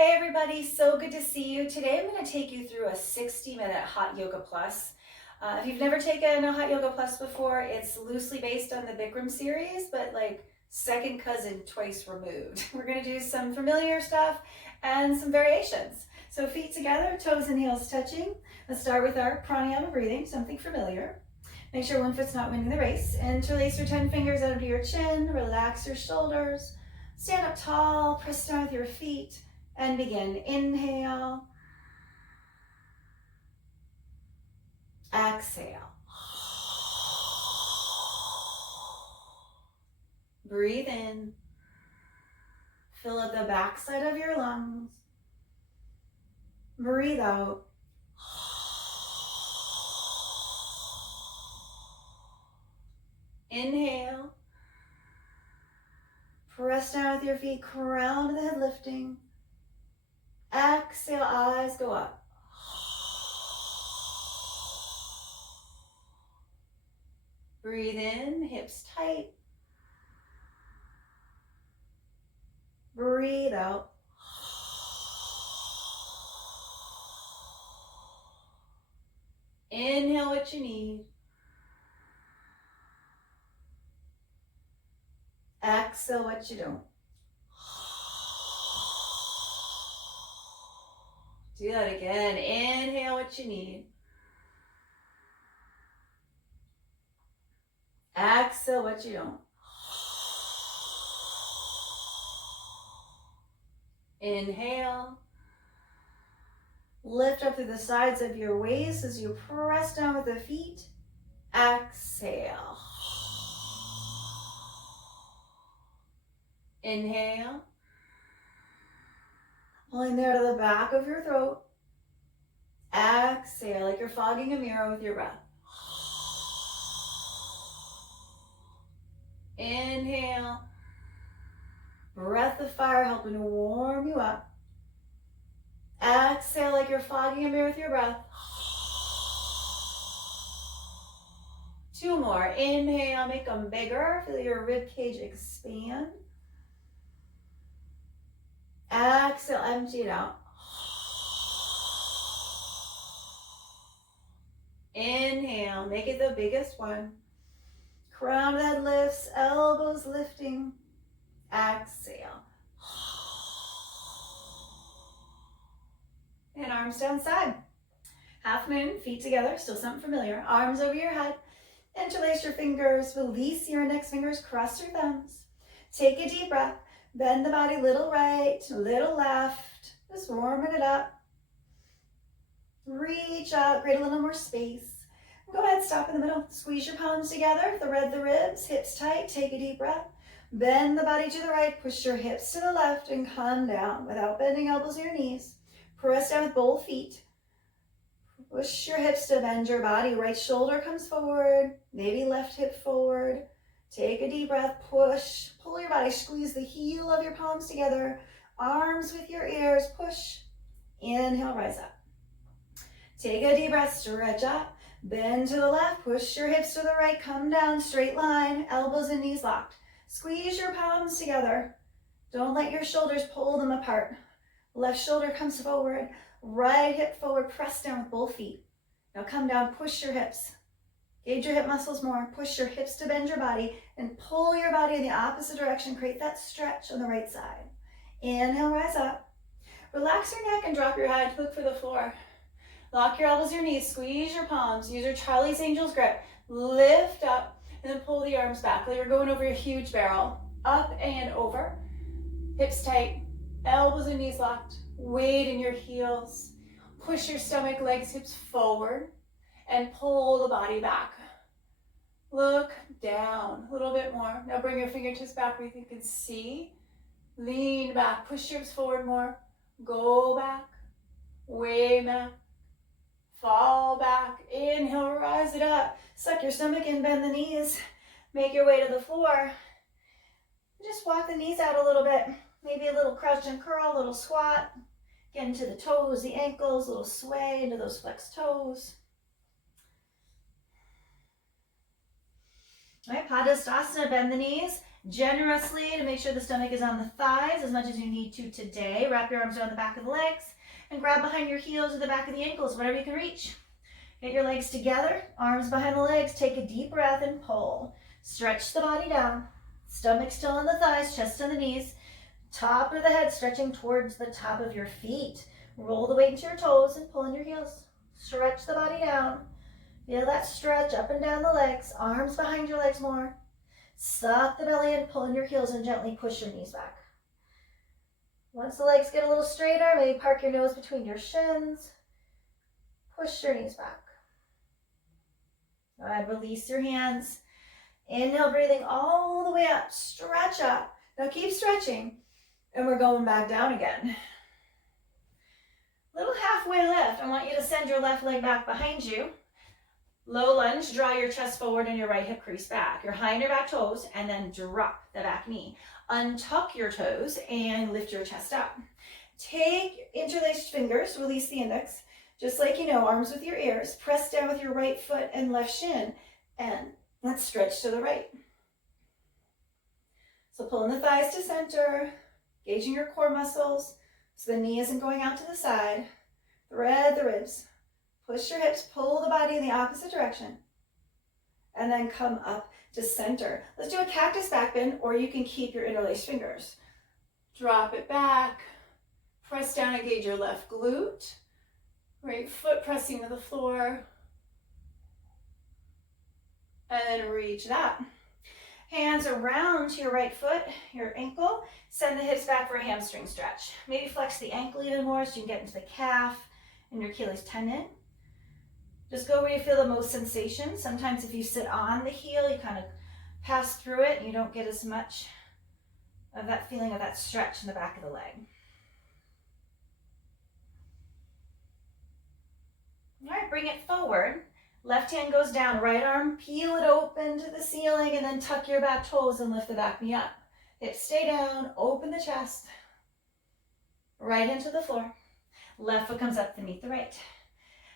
Hey everybody, so good to see you. Today I'm going to take you through a 60-minute Hot Yoga Plus. If you've never taken a Hot Yoga Plus before, it's loosely based on the Bikram series, but like second cousin twice removed. We're going to do some familiar stuff and some variations. So feet together, toes and heels touching. Let's start with our Pranayama Breathing, something familiar. Make sure one foot's not winning the race. Interlace your 10 fingers under your chin, relax your shoulders. Stand up tall, press down with your feet. And begin. Inhale. Exhale. Breathe in. Fill up the backside of your lungs. Breathe out. Inhale. Press down with your feet, crown of the head lifting. Exhale, eyes go up. Breathe in, hips tight. Breathe out. Inhale what you need. Exhale what you don't. Do that again. Inhale what you need. Exhale what you don't. Inhale. Lift up through the sides of your waist as you press down with the feet. Exhale. Inhale. Pulling there to the back of your throat. Exhale, like you're fogging a mirror with your breath. Inhale. Breath of fire helping to warm you up. Exhale, like you're fogging a mirror with your breath. Two more. Inhale, make them bigger. Feel your rib cage expand. Exhale, empty it out. Inhale, make it the biggest one. Crown of the head lifts, elbows lifting. Exhale. And arms down side. Half moon, feet together, still something familiar. Arms over your head. Interlace your fingers, release your index fingers, cross your thumbs. Take a deep breath. Bend the body, little right, little left. Just warming it up. Reach out, create a little more space. Go ahead, stop in the middle. Squeeze your palms together, thread the ribs, hips tight, take a deep breath. Bend the body to the right, push your hips to the left and come down without bending elbows or your knees. Press down with both feet. Push your hips to bend your body. Right shoulder comes forward, maybe left hip forward. Take a deep breath, push, pull your body, squeeze the heel of your palms together, arms with your ears, push, inhale, rise up. Take a deep breath, stretch up, bend to the left, push your hips to the right, come down, straight line, elbows and knees locked. Squeeze your palms together. Don't let your shoulders pull them apart. Left shoulder comes forward, right hip forward, press down with both feet. Now come down, push your hips. Gauge your hip muscles more, push your hips to bend your body, and pull your body in the opposite direction. Create that stretch on the right side. Inhale, rise up. Relax your neck and drop your head. Look for the floor. Lock your elbows, your knees, squeeze your palms. Use your Charlie's Angels grip. Lift up, and then pull the arms back like you're going over a huge barrel. Up and over. Hips tight, elbows and knees locked. Weight in your heels. Push your stomach, legs, hips forward. And pull the body back. Look down a little bit more. Now bring your fingertips back where you can see. Lean back, push your hips forward more. Go back, way back, fall back. Inhale, rise it up. Suck your stomach in, bend the knees. Make your way to the floor. Just walk the knees out a little bit. Maybe a little crouch and curl, a little squat. Get into the toes, the ankles, a little sway into those flexed toes. All right, Padasana, bend the knees generously to make sure the stomach is on the thighs as much as you need to today. Wrap your arms around the back of the legs and grab behind your heels or the back of the ankles, whatever you can reach. Get your legs together, arms behind the legs. Take a deep breath and pull. Stretch the body down. Stomach still on the thighs, chest on the knees. Top of the head stretching towards the top of your feet. Roll the weight into your toes and pull in your heels. Stretch the body down. Feel that stretch up and down the legs. Arms behind your legs more. Suck the belly in, pull in your heels, and gently push your knees back. Once the legs get a little straighter, maybe park your nose between your shins. Push your knees back. All right, release your hands. Inhale, breathing all the way up. Stretch up. Now keep stretching. And we're going back down again. Little halfway lift. I want you to send your left leg back behind you. Low lunge, draw your chest forward and your right hip crease back. You're high on your back toes and then drop the back knee. Untuck your toes and lift your chest up. Take interlaced fingers, release the index. Just like you know, arms with your ears. Press down with your right foot and left shin. And let's stretch to the right. So pulling the thighs to center, gauging your core muscles so the knee isn't going out to the side. Thread the ribs. Push your hips, pull the body in the opposite direction. And then come up to center. Let's do a cactus back bend, or you can keep your interlaced fingers. Drop it back. Press down and engage your left glute. Right foot pressing to the floor. And then reach it up. Hands around to your right foot, your ankle. Send the hips back for a hamstring stretch. Maybe flex the ankle even more so you can get into the calf and your Achilles tendon. Just go where you feel the most sensation. Sometimes if you sit on the heel, you kind of pass through it and you don't get as much of that feeling of that stretch in the back of the leg. All right, bring it forward. Left hand goes down, right arm, peel it open to the ceiling, and then tuck your back toes and lift the back knee up. Hips stay down, open the chest, right into the floor. Left foot comes up to meet the right.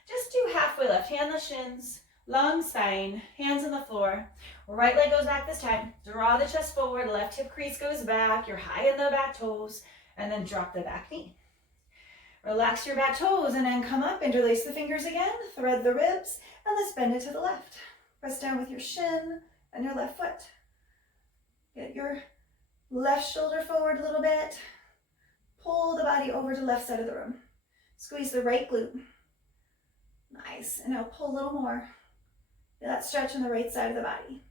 Just do halfway lift, hand the shins, long spine, hands on the floor. Right leg goes back this time. Draw the chest forward, left hip crease goes back, you're high in the back toes, and then drop the back knee. Relax your back toes and then come up, interlace the fingers again, thread the ribs, and let's bend it to the left. Press down with your shin and your left foot. Get your left shoulder forward a little bit. Pull the body over to the left side of the room. Squeeze the right glute. Nice, and now pull a little more. Feel that stretch on the right side of the body.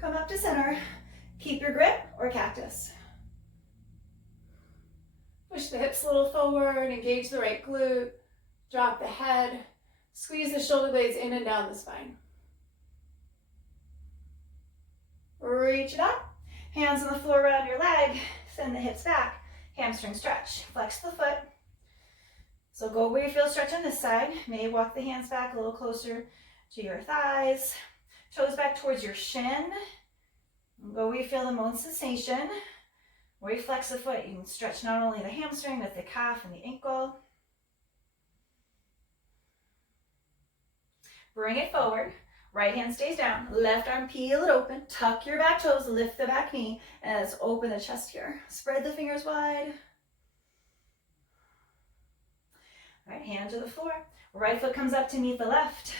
Come up to center. Keep your grip or cactus. Push the hips a little forward, engage the right glute, drop the head, squeeze the shoulder blades in and down the spine. Reach it up, hands on the floor around your leg, send the hips back, hamstring stretch, flex the foot. So go where you feel stretch on this side. Maybe walk the hands back a little closer to your thighs, toes back towards your shin. Go where you feel the most sensation. Where you flex the foot, you can stretch not only the hamstring, but the calf and the ankle. Bring it forward. Right hand stays down. Left arm, peel it open. Tuck your back toes, lift the back knee, and let's open the chest here. Spread the fingers wide. Right hand to the floor. Right foot comes up to meet the left.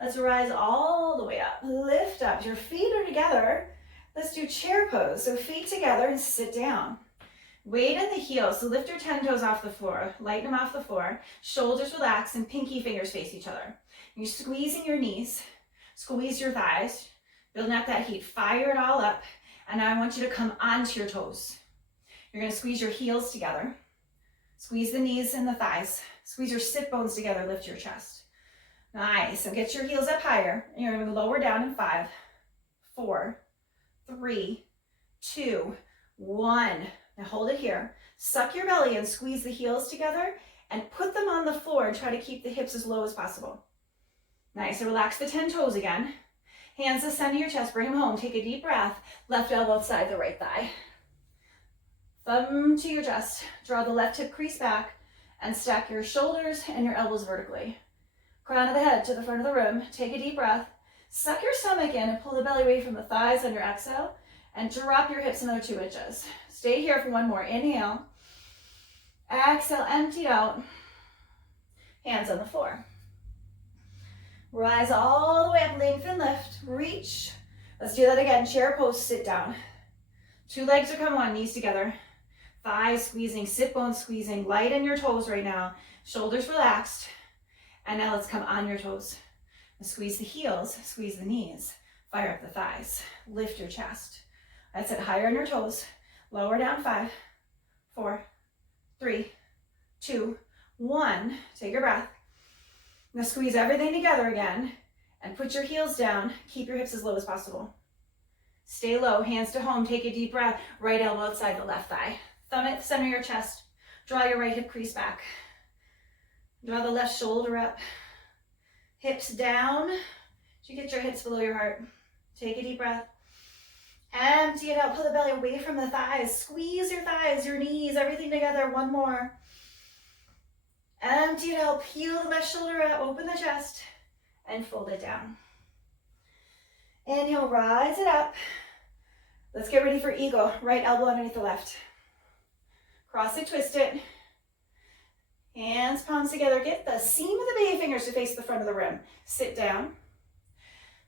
Let's rise all the way up. Lift up. Your feet are together. Let's do chair pose. So feet together and sit down. Weight in the heels. So lift your 10 toes off the floor. Lighten them off the floor. Shoulders relax and pinky fingers face each other. You're squeezing your knees. Squeeze your thighs. Building up that heat. Fire it all up. And now I want you to come onto your toes. You're going to squeeze your heels together. Squeeze the knees and the thighs. Squeeze your sit bones together. Lift your chest. Nice. So get your heels up higher. And you're going to lower down in 5, 4, 3, 2, 1. Now hold it here. Suck your belly and squeeze the heels together and put them on the floor and try to keep the hips as low as possible. Nice. So relax the 10 toes again. Hands to the center of your chest. Bring them home. Take a deep breath. Left elbow outside the right thigh. Thumb to your chest. Draw the left hip crease back and stack your shoulders and your elbows vertically. Crown of the head to the front of the room. Take a deep breath. Suck your stomach in and pull the belly away from the thighs on your exhale. and drop your hips another 2 inches. Stay here for one more. Inhale. Exhale, empty out. Hands on the floor. Rise all the way up, lengthen, lift, reach. Let's do that again. Chair pose, sit down. 2 legs are coming on, knees together. Thighs squeezing, sit bones squeezing. Light in your toes right now. Shoulders relaxed. And now let's come on your toes. Squeeze the heels, squeeze the knees. Fire up the thighs. Lift your chest. That's it. Higher on your toes. Lower down. 5, 4, 3, 2, 1. Take your breath. Now squeeze everything together again and put your heels down. Keep your hips as low as possible. Stay low, hands to home. Take a deep breath. Right elbow outside the left thigh. Thumb at the center of your chest. Draw your right hip crease back. Draw the left shoulder up. Hips down. You get your hips below your heart. Take a deep breath. Empty it out. Pull the belly away from the thighs. Squeeze your thighs, your knees, everything together. One more. Empty it out. Peel the left shoulder up. Open the chest and fold it down. Inhale, rise it up. Let's get ready for eagle. Right elbow underneath the left. Cross it, twist it. Hands, palms together. Get the seam of the baby fingers to face the front of the rim. Sit down.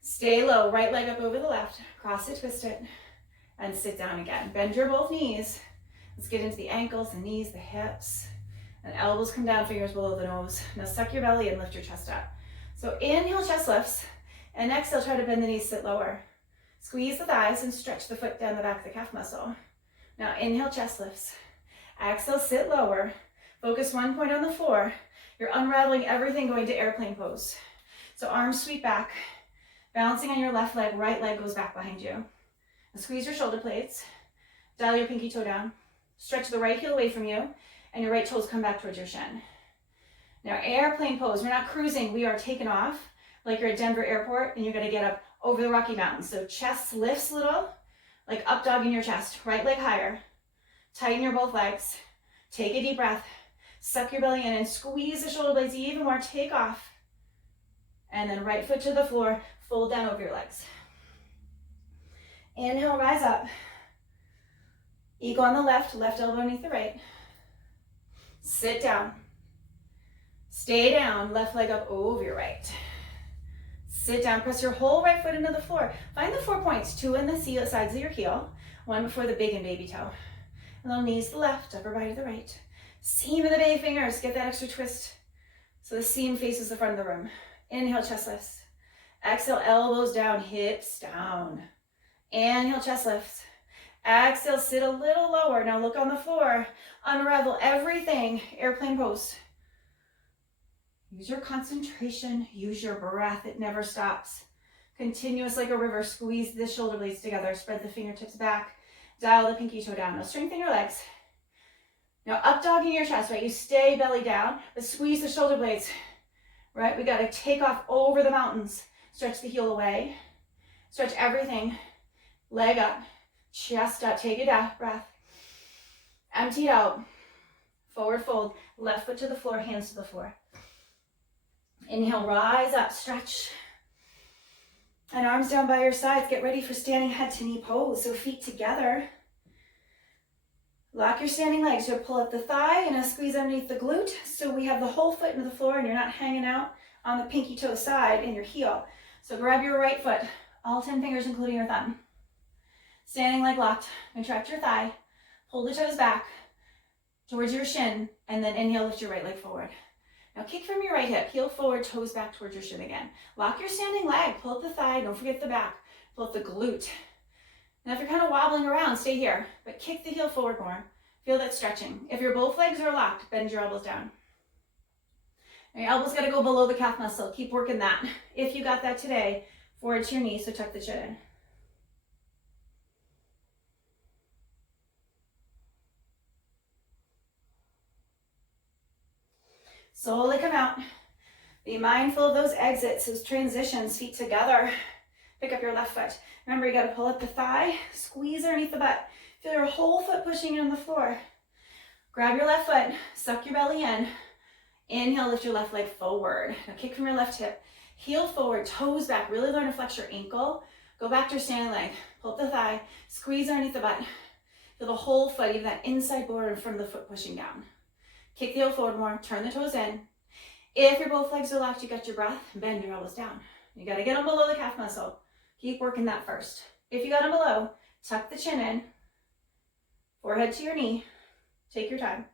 Stay low. Right leg up over the left. Cross it, twist it, and sit down again. Bend your both knees. Let's get into the ankles, the knees, the hips. And elbows come down, fingers below the nose. Now suck your belly and lift your chest up. So inhale, chest lifts. And exhale, try to bend the knees, sit lower. Squeeze the thighs and stretch the foot down the back of the calf muscle. Now inhale, chest lifts. Exhale, sit lower. Focus one point on the floor. You're unraveling everything going to airplane pose. So arms sweep back. Balancing on your left leg, right leg goes back behind you. And squeeze your shoulder blades. Dial your pinky toe down. Stretch the right heel away from you. And your right toes come back towards your shin. Now airplane pose, we're not cruising, we are taking off like you're at Denver airport and you're gonna get up over the Rocky Mountains. So chest lifts a little, like up dog in your chest. Right leg higher. Tighten your both legs. Take a deep breath. Suck your belly in and squeeze the shoulder blades even more. Take off. And then right foot to the floor, fold down over your legs. Inhale, rise up. Eagle on the left, left elbow underneath the right. Sit down. Stay down, left leg up over your right. Sit down, press your whole right foot into the floor. Find the 4 points, 2 in the sides of your heel, 1 before the big and baby toe. And little knees to the left, upper body to the right. Seam of the baby fingers, get that extra twist. So the seam faces the front of the room. Inhale, chest lifts. Exhale, elbows down, hips down. Inhale, chest lifts. Exhale, sit a little lower. Now look on the floor. Unravel everything. Airplane pose. Use your concentration. Use your breath. It never stops. Continuous like a river. Squeeze the shoulder blades together. Spread the fingertips back. Dial the pinky toe down. Now strengthen your legs. Now up dogging your chest, right? You stay belly down, but squeeze the shoulder blades, right? We got to take off over the mountains. Stretch the heel away. Stretch everything. Leg up. Chest up, take a breath. Empty it out. Forward fold, left foot to the floor, hands to the floor. Inhale, rise up, stretch. And arms down by your sides. Get ready for standing head to knee pose. So feet together. Lock your standing legs. You'll pull up the thigh and squeeze underneath the glute. So we have the whole foot into the floor and you're not hanging out on the pinky toe side in your heel. So grab your right foot, all 10 fingers including your thumb. Standing leg locked, contract your thigh, pull the toes back towards your shin, and then inhale, lift your right leg forward. Now kick from your right hip, heel forward, toes back towards your shin again. Lock your standing leg, pull up the thigh, don't forget the back, pull up the glute. Now if you're kind of wobbling around, stay here, but kick the heel forward more. Feel that stretching. If your both legs are locked, bend your elbows down. Now your elbows gotta go below the calf muscle, keep working that. If you got that today, forward to your knees, so tuck the chin in. Slowly come out. Be mindful of those exits, those transitions, feet together. Pick up your left foot. Remember, you gotta pull up the thigh, squeeze underneath the butt. Feel your whole foot pushing in on the floor. Grab your left foot, suck your belly in. Inhale, lift your left leg forward. Now kick from your left hip. Heel forward, toes back. Really learn to flex your ankle. Go back to your standing leg. Pull up the thigh, squeeze underneath the butt. Feel the whole foot, even that inside border from the foot pushing down. Kick the heel forward more, turn the toes in. If your both legs are locked, you got your breath, bend your elbows down. You gotta get them below the calf muscle. Keep working that first. If you got them below, tuck the chin in, forehead to your knee. Take your time.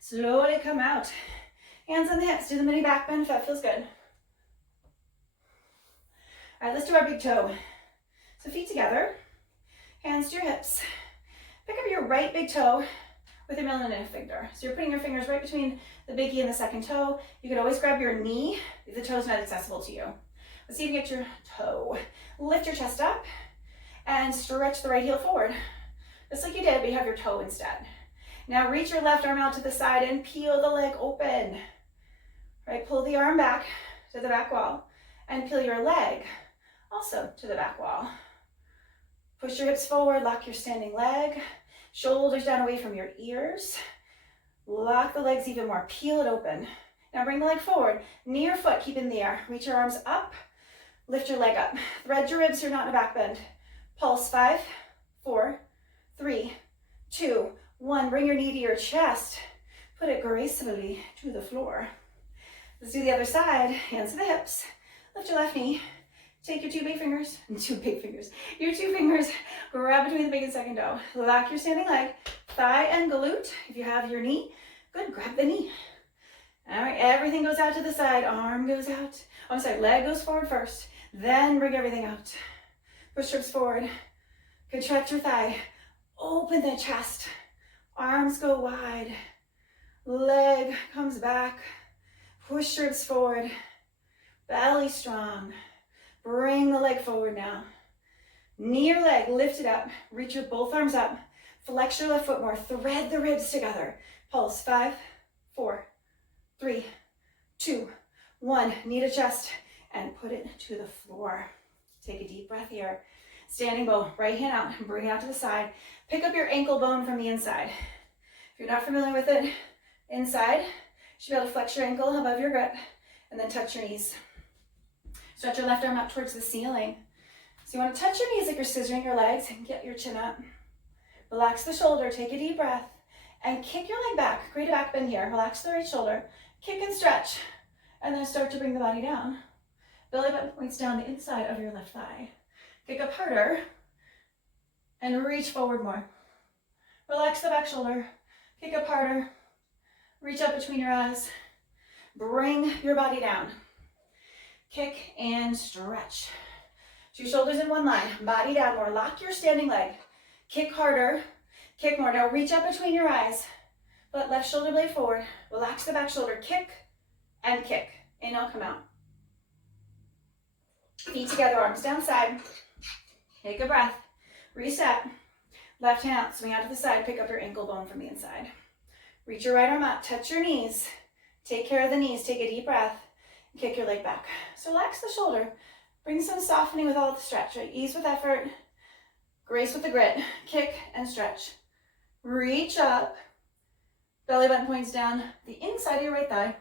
Slowly come out. Hands on the hips, do the mini back bend if that feels good. All right, let's do our big toe. So feet together, hands to your hips. Pick up your right big toe with your middle and index finger. So you're putting your fingers right between the biggie and the second toe. You could always grab your knee if the toe's not accessible to you. Let's see if you get your toe. Lift your chest up and stretch the right heel forward. Just like you did, but you have your toe instead. Now reach your left arm out to the side and peel the leg open. Right, pull the arm back to the back wall and peel your leg also to the back wall. Push your hips forward, lock your standing leg, shoulders down away from your ears. Lock the legs even more, peel it open. Now bring the leg forward, knee or foot, keep in the air. Reach your arms up, lift your leg up. Thread your ribs so you're not in a back bend. Pulse 5, 4, 3, 2, 1. Bring your knee to your chest. Put it gracefully to the floor. Let's do the other side. Hands to the hips. Lift your left knee. Take your your two fingers, grab between the big and second toe. Lock your standing leg, thigh and glute. If you have your knee, good, grab the knee. All right, everything goes out to the side. Arm goes out. I'm sorry, leg goes forward first. Then bring everything out. Push ribs forward. Contract your thigh. Open the chest. Arms go wide. Leg comes back. Push ribs forward. Belly strong. Bring the leg forward now. Knee or leg, lift it up. Reach your both arms up. Flex your left foot more. Thread the ribs together. Pulse 5, 4, 3, 2, 1. Knee to chest and put it to the floor. Take a deep breath here. Standing bow, right hand out, bring it out to the side. Pick up your ankle bone from the inside. If you're not familiar with it, inside, you should be able to flex your ankle above your grip and then touch your knees. Stretch your left arm up towards the ceiling. So you want to touch your knees like you're scissoring your legs and get your chin up. Relax the shoulder, take a deep breath, and kick your leg back. Create a back bend here. Relax the right shoulder, kick and stretch, and then start to bring the body down. Belly button points down the inside of your left thigh. Kick up harder, and reach forward more. Relax the back shoulder, kick up harder, reach up between your eyes, bring your body down. Kick and stretch. Two shoulders in one line, body down more. Lock your standing leg. Kick harder, kick more. Now reach up between your eyes. Let left shoulder blade forward. Relax the back shoulder. Kick and kick. Inhale, come out. Feet together, arms down side. Take a breath. Reset. Left hand out, swing out to the side. Pick up your ankle bone from the inside. Reach your right arm up. Touch your knees. Take care of the knees. Take a deep breath. Kick your leg back. So relax the shoulder. Bring some softening with all the stretch, right? Ease with effort. Grace with the grit. Kick and stretch. Reach up. Belly button points down the inside of your right thigh.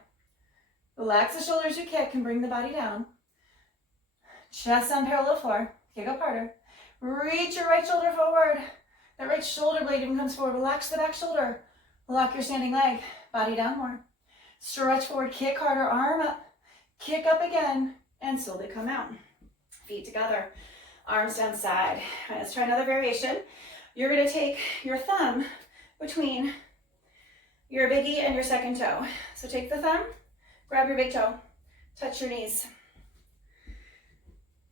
Relax the shoulders you kick and bring the body down. Chest on parallel floor. Kick up harder. Reach your right shoulder forward. That right shoulder blade even comes forward. Relax the back shoulder. Lock your standing leg. Body down more. Stretch forward. Kick harder. Arm up. Kick up again. And slowly come out. Feet together. Arms down side. All right, let's try another variation. You're going to take your thumb between your biggie and your second toe. So take the thumb. Grab your big toe. Touch your knees.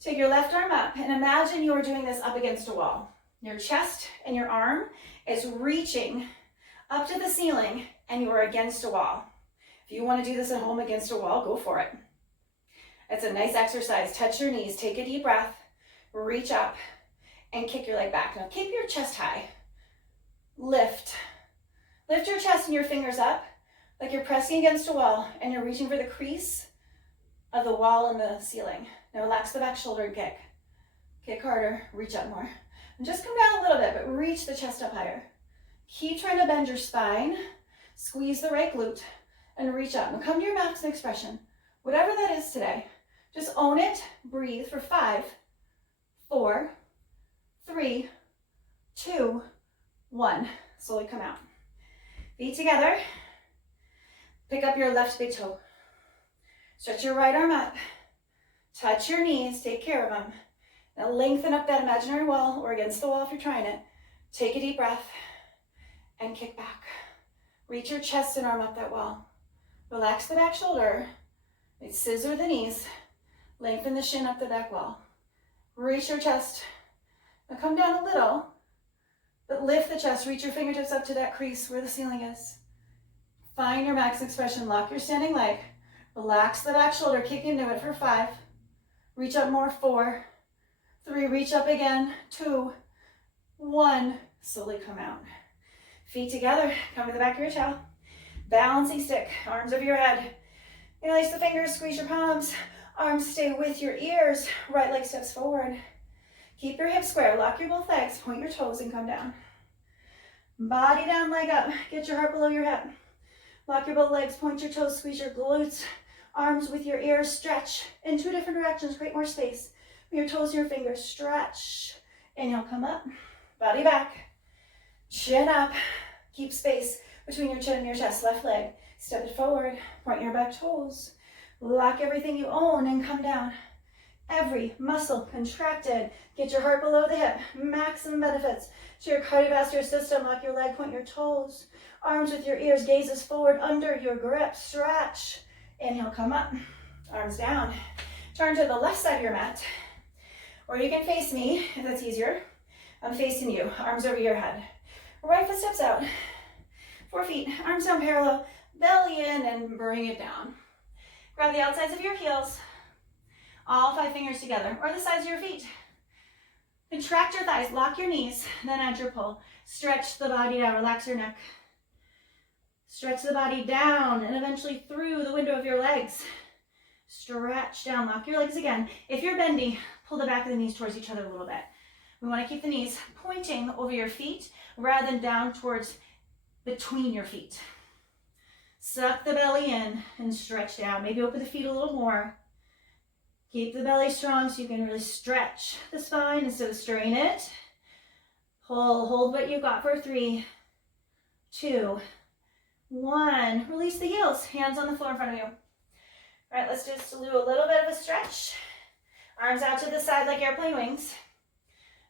Take your left arm up and imagine you're doing this up against a wall. Your chest and your arm is reaching up to the ceiling and you're against a wall. If you want to do this at home against a wall, go for it. It's a nice exercise. Touch your knees, take a deep breath, reach up and kick your leg back. Now keep your chest high. Lift. Lift your chest and your fingers up like you're pressing against a wall and you're reaching for the crease of the wall and the ceiling. Now relax the back shoulder and kick. Kick harder, reach up more. And just come down a little bit, but reach the chest up higher. Keep trying to bend your spine. Squeeze the right glute and reach up. Now come to your maximum expression. Whatever that is today, just own it, breathe for 5, 4, 3, 2, 1. Slowly come out. Feet together. Pick up your left big toe. Stretch your right arm up. Touch your knees, take care of them. Now lengthen up that imaginary wall or against the wall if you're trying it. Take a deep breath and kick back. Reach your chest and arm up that wall. Relax the back shoulder. Scissor the knees. Lengthen the shin up the back wall. Reach your chest. Now come down a little, but lift the chest. Reach your fingertips up to that crease where the ceiling is. Find your max expression. Lock your standing leg. Relax the back shoulder. Kick into it for 5. Reach up more. 4, 3. Reach up again. 2, 1. Slowly come out. Feet together. Come to the back of your toe. Balancing stick. Arms over your head. Interlace the fingers. Squeeze your palms. Arms stay with your ears. Right leg steps forward. Keep your hips square. Lock your both legs. Point your toes and come down. Body down, leg up. Get your heart below your hip. Lock your both legs. Point your toes. Squeeze your glutes. Arms with your ears. Stretch in 2 different directions. Create more space. From your toes to your fingers. Stretch. Inhale, come up. Body back. Chin up. Keep space between your chin and your chest. Left leg. Step it forward. Point your back toes. Lock everything you own and come down. Every muscle contracted. Get your heart below the hip. Maximum benefits to your cardiovascular system. Lock your leg, point your toes. Arms with your ears, gazes forward under your grip. Stretch. Inhale, come up. Arms down. Turn to the left side of your mat. Or you can face me if that's easier. I'm facing you. Arms over your head. Right foot steps out. 4 feet. Arms down parallel. Belly in and bring it down. Grab the outsides of your heels, all 5 fingers together, or the sides of your feet. Contract your thighs, lock your knees, then add your pull. Stretch the body down, relax your neck. Stretch the body down and eventually through the window of your legs. Stretch down, lock your legs again. If you're bendy, pull the back of the knees towards each other a little bit. We want to keep the knees pointing over your feet rather than down towards between your feet. Suck the belly in and stretch down. Maybe open the feet a little more. Keep the belly strong so you can really stretch the spine instead of strain it. Pull, hold what you've got for 3, 2, 1. Release the heels, hands on the floor in front of you. All right, let's just do a little bit of a stretch. Arms out to the side like airplane wings.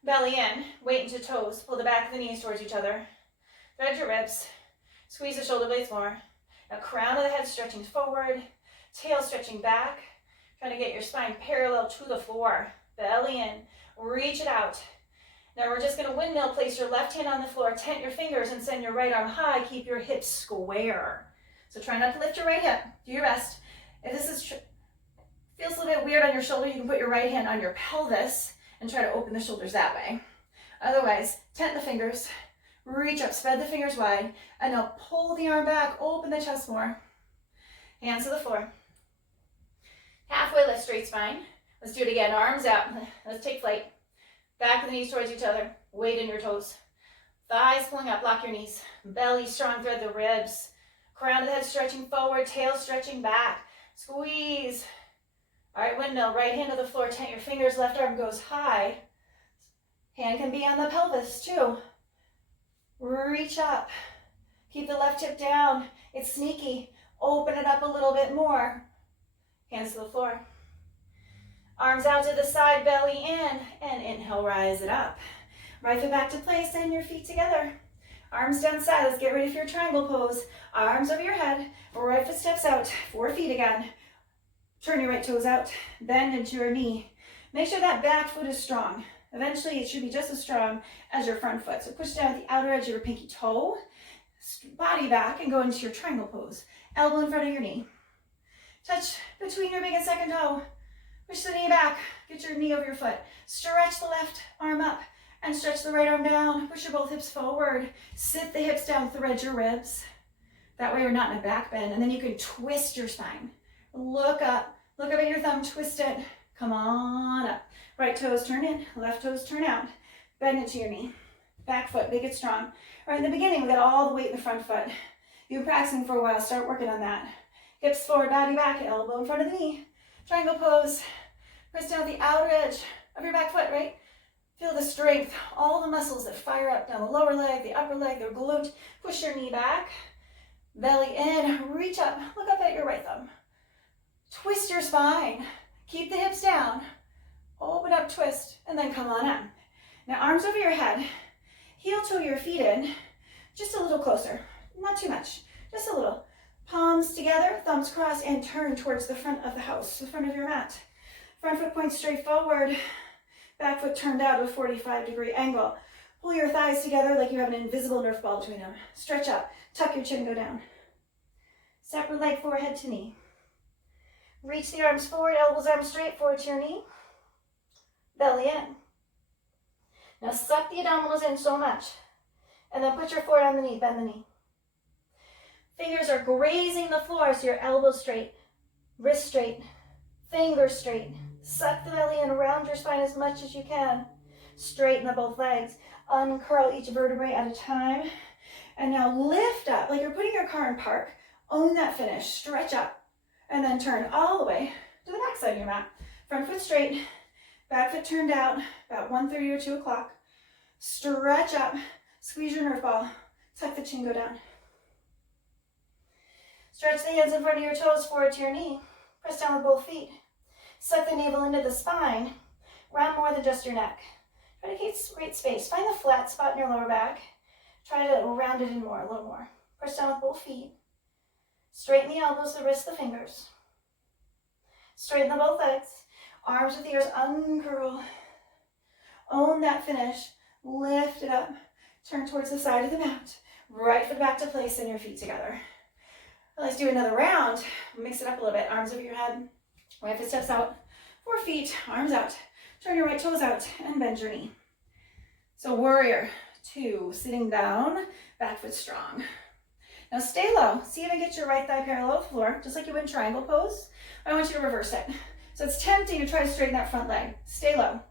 Belly in, weight into toes. Pull the back of the knees towards each other. Thread your ribs. Squeeze the shoulder blades more. Now crown of the head stretching forward, tail stretching back, trying to get your spine parallel to the floor. Belly in, reach it out. Now we're just going to windmill, place your left hand on the floor, tent your fingers and send your right arm high, keep your hips square. So try not to lift your right hip, do your best. If this feels a little bit weird on your shoulder, you can put your right hand on your pelvis and try to open the shoulders that way. Otherwise, tent the fingers. Reach up, spread the fingers wide, and now pull the arm back, open the chest more. Hands to the floor. Halfway lift, straight spine. Let's do it again, arms out. Let's take flight. Back of the knees towards each other, weight in your toes. Thighs pulling up, lock your knees. Belly strong, thread the ribs. Crown of the head stretching forward, tail stretching back. Squeeze. All right, windmill, right hand to the floor, tent your fingers, left arm goes high. Hand can be on the pelvis too. Reach up. Keep the left hip down. It's sneaky. Open it up a little bit more. Hands to the floor. Arms out to the side, belly in, and inhale, rise it up. Right foot back to place, and your feet together. Arms down side. Let's get ready for your triangle pose. Arms over your head. Right foot steps out. 4 feet again. Turn your right toes out. Bend into your knee. Make sure that back foot is strong. Eventually, it should be just as strong as your front foot. So push down at the outer edge of your pinky toe, body back, and go into your triangle pose. Elbow in front of your knee. Touch between your big and second toe. Push the knee back. Get your knee over your foot. Stretch the left arm up and stretch the right arm down. Push your both hips forward. Sit the hips down, thread your ribs. That way you're not in a back bend. And then you can twist your spine. Look up at your thumb, twist it. Come on up. Right toes turn in, left toes turn out. Bend into your knee. Back foot, big and strong. All right, in the beginning, we got all the weight in the front foot. You're practicing for a while, start working on that. Hips forward, body back, elbow in front of the knee. Triangle pose. Press down the outer edge of your back foot, right? Feel the strength, all the muscles that fire up down the lower leg, the upper leg, the glute. Push your knee back. Belly in, reach up, look up at your right thumb. Twist your spine. Keep the hips down. Open up, twist, and then come on up. Now arms over your head. Heel toe your feet in. Just a little closer. Not too much. Just a little. Palms together, thumbs crossed, and turn towards the front of the house, the front of your mat. Front foot points straight forward. Back foot turned out at a 45-degree angle. Pull your thighs together like you have an invisible Nerf ball between them. Stretch up. Tuck your chin, go down. Separate leg, forehead to knee. Reach the arms forward, elbows, arms straight, forward to your knee. Belly in. Now suck the abdominals in so much. And then put your foot on the knee, bend the knee. Fingers are grazing the floor, so your elbows straight, wrist straight, fingers straight. Suck the belly in, around your spine as much as you can. Straighten the both legs. Uncurl each vertebrae at a time. And now lift up, like you're putting your car in park. Own that finish. Stretch up. And then turn all the way to the back side of your mat. Front foot straight. Back foot turned out, about 1:30 or 2 o'clock. Stretch up. Squeeze your Nerf ball. Tuck the chin, go down. Stretch the hands in front of your toes, forward to your knee. Press down with both feet. Suck the navel into the spine. Round more than just your neck. Try to create space. Find the flat spot in your lower back. Try to round it in more, a little more. Press down with both feet. Straighten the elbows, the wrists, the fingers. Straighten the both legs. Arms with ears, uncurl. Own that finish. Lift it up. Turn towards the side of the mat. Right foot back to place and your feet together. Let's do another round. Mix it up a little bit. Arms over your head. Right foot steps out. 4 feet, arms out. Turn your right toes out and bend your knee. So warrior 2, sitting down, back foot strong. Now stay low. See if you get your right thigh parallel to the floor, just like you would in triangle pose. I want you to reverse it. So it's tempting to try to straighten that front leg. Stay low.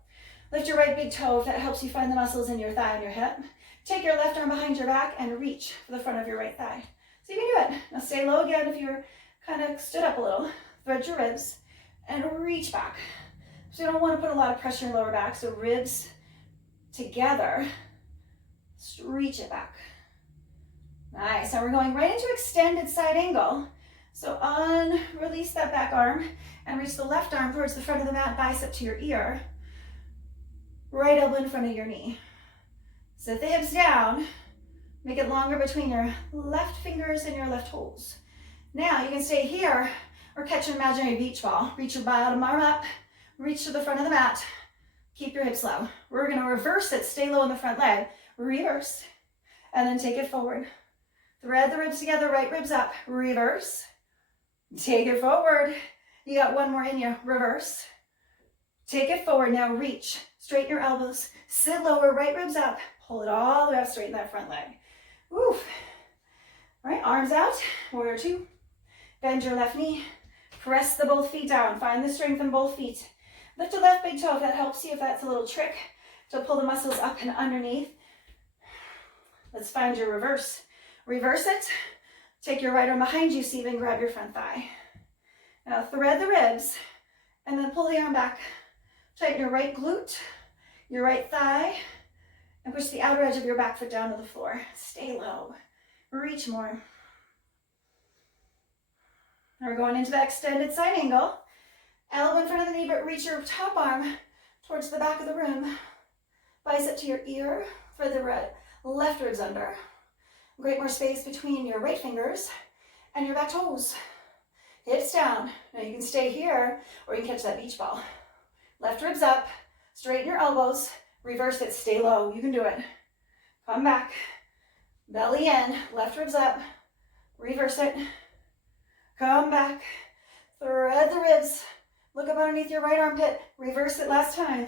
Lift your right big toe if that helps you find the muscles in your thigh and your hip. Take your left arm behind your back and reach for the front of your right thigh. So you can do it. Now stay low again if you're kind of stood up a little. Thread your ribs and reach back. So you don't want to put a lot of pressure in your lower back, so ribs together. Just reach it back. Nice. Now we're going right into extended side angle. So release that back arm and reach the left arm towards the front of the mat, bicep to your ear. Right elbow in front of your knee. Set the hips down. Make it longer between your left fingers and your left toes. Now you can stay here or catch an imaginary beach ball. Reach your bottom arm up. Reach to the front of the mat. Keep your hips low. We're going to reverse it. Stay low in the front leg. Reverse. And then take it forward. Thread the ribs together. Right ribs up. Reverse. Take it forward. You got one more in you. Reverse. Take it forward. Now reach. Straighten your elbows. Sit lower. Right ribs up. Pull it all the way up. Straighten that front leg. Woof. All right. Arms out. Warrior 2. Bend your left knee. Press the both feet down. Find the strength in both feet. Lift the left big toe if that helps you, if that's a little trick to pull the muscles up and underneath. Let's find your reverse. Reverse it. Take your right arm behind you, see if you can grab your front thigh. Now thread the ribs and then pull the arm back. Tighten your right glute, your right thigh, and push the outer edge of your back foot down to the floor. Stay low. Reach more. Now we're going into that extended side angle. Elbow in front of the knee, but reach your top arm towards the back of the room. Bicep to your ear. Thread the left ribs under. Create more space between your right fingers and your back toes. Hips down. Now you can stay here or you can catch that beach ball. Left ribs up. Straighten your elbows. Reverse it. Stay low. You can do it. Come back. Belly in. Left ribs up. Reverse it. Come back. Thread the ribs. Look up underneath your right armpit. Reverse it last time.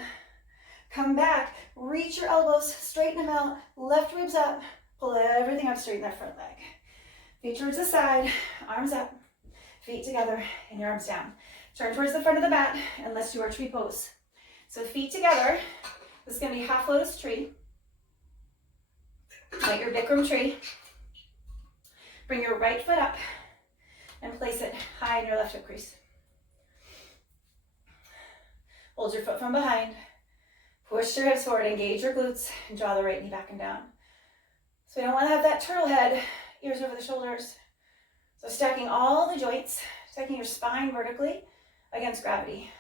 Come back. Reach your elbows. Straighten them out. Left ribs up. Pull everything up. Straighten that front leg. Feet towards the side. Arms up. Feet together and your arms down. Turn towards the front of the mat and let's do our tree pose. So feet together. This is going to be half lotus tree. Like your Bikram tree. Bring your right foot up and place it high in your left hip crease. Hold your foot from behind. Push your hips forward, engage your glutes, and draw the right knee back and down. So we don't want to have that turtle head, ears over the shoulders. So stacking all the joints, stacking your spine vertically against gravity.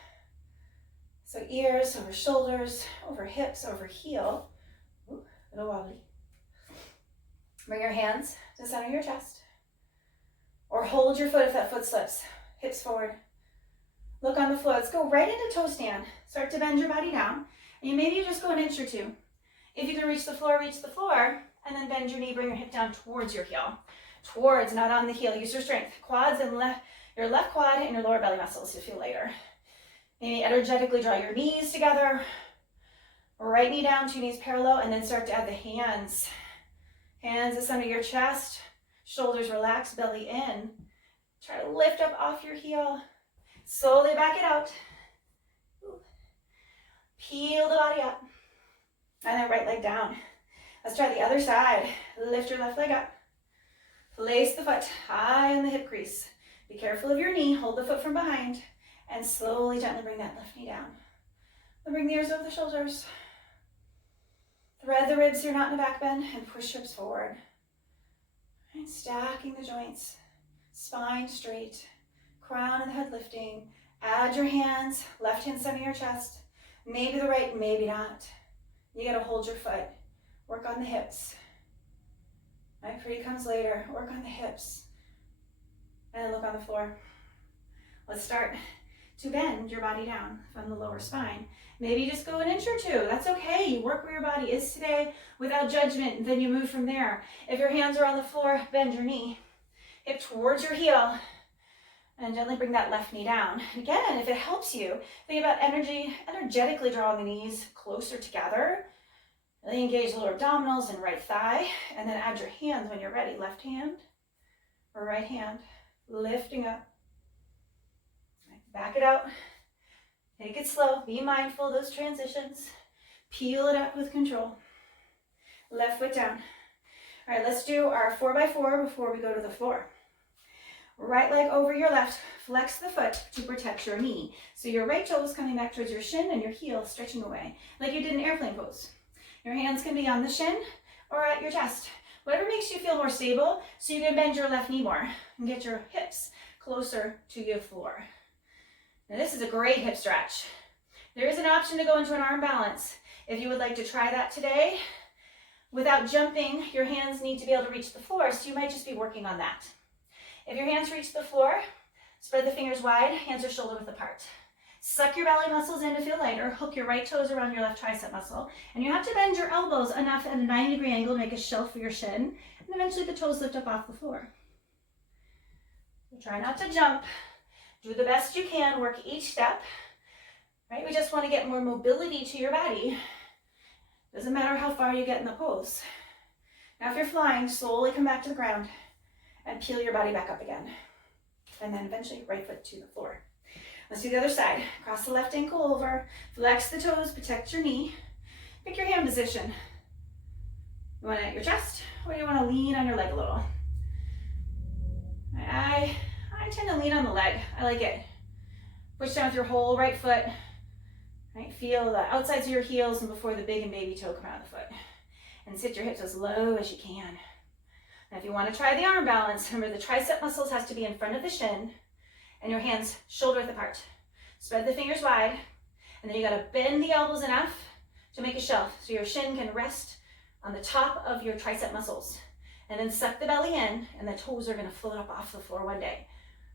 So ears over shoulders, over hips, over heel. Ooh, a little wobbly. Bring your hands to the center of your chest. Or hold your foot if that foot slips. Hips forward. Look on the floor. Let's go right into toe stand. Start to bend your body down. And maybe you just go an inch or two. If you can reach the floor, and then bend your knee, bring your hip down towards your heel. Towards, not on the heel. Use your strength. Quads and your left quad and your lower belly muscles to feel lighter. Maybe energetically draw your knees together. Right knee down, two knees parallel, and then start to add the hands. Hands is under your chest. Shoulders relaxed, belly in. Try to lift up off your heel. Slowly back it out. Ooh. Peel the body up. And then right leg down. Let's try the other side. Lift your left leg up. Place the foot high in the hip crease. Be careful of your knee. Hold the foot from behind. And slowly, gently bring that left knee down. Then bring the ears over the shoulders. Thread the ribs so you're not in a back bend. And push hips forward. And stacking the joints. Spine straight. Crown and the head lifting. Add your hands. Left hand center your chest. Maybe the right, maybe not. You gotta hold your foot. Work on the hips. Right, pretty comes later. Work on the hips. And look on the floor. Let's start to bend your body down from the lower spine. Maybe just go an inch or two. That's okay. You work where your body is today without judgment. Then you move from there. If your hands are on the floor, bend your knee. Hip towards your heel. And gently bring that left knee down. And again, if it helps you, think about energetically drawing the knees closer together. Really engage the lower abdominals and right thigh. And then add your hands when you're ready. Left hand or right hand. Lifting up. Back it out. Take it slow. Be mindful of those transitions. Peel it up with control. Left foot down. All right, let's do our 4x4 before we go to the floor. Right leg over your left. Flex the foot to protect your knee. So your right toe is coming back towards your shin and your heel stretching away, like you did in airplane pose. Your hands can be on the shin or at your chest. Whatever makes you feel more stable, so you can bend your left knee more and get your hips closer to your floor. Now this is a great hip stretch. There is an option to go into an arm balance. If you would like to try that today, without jumping, your hands need to be able to reach the floor, so you might just be working on that. If your hands reach the floor, spread the fingers wide, hands are shoulder width apart. Suck your belly muscles in to feel lighter. Hook your right toes around your left tricep muscle. And you have to bend your elbows enough at a 90-degree angle to make a shelf for your shin. And eventually the toes lift up off the floor. So try not to jump. Do the best you can. Work each step. Right? We just want to get more mobility to your body. Doesn't matter how far you get in the pose. Now if you're flying, slowly come back to the ground and peel your body back up again. And then eventually right foot to the floor. Let's do the other side. Cross the left ankle over, flex the toes, protect your knee. Pick your hand position. You want it at your chest, or you want to lean on your leg a little? I tend to lean on the leg. I like it. Push down with your whole right foot. Right? Feel the outsides of your heels and before the big and baby toe come out of the foot. And sit your hips as low as you can. Now if you want to try the arm balance, remember the tricep muscles has to be in front of the shin. And your hands shoulder width apart. Spread the fingers wide, and then you gotta bend the elbows enough to make a shelf so your shin can rest on the top of your tricep muscles. And then suck the belly in, and the toes are gonna float up off the floor one day.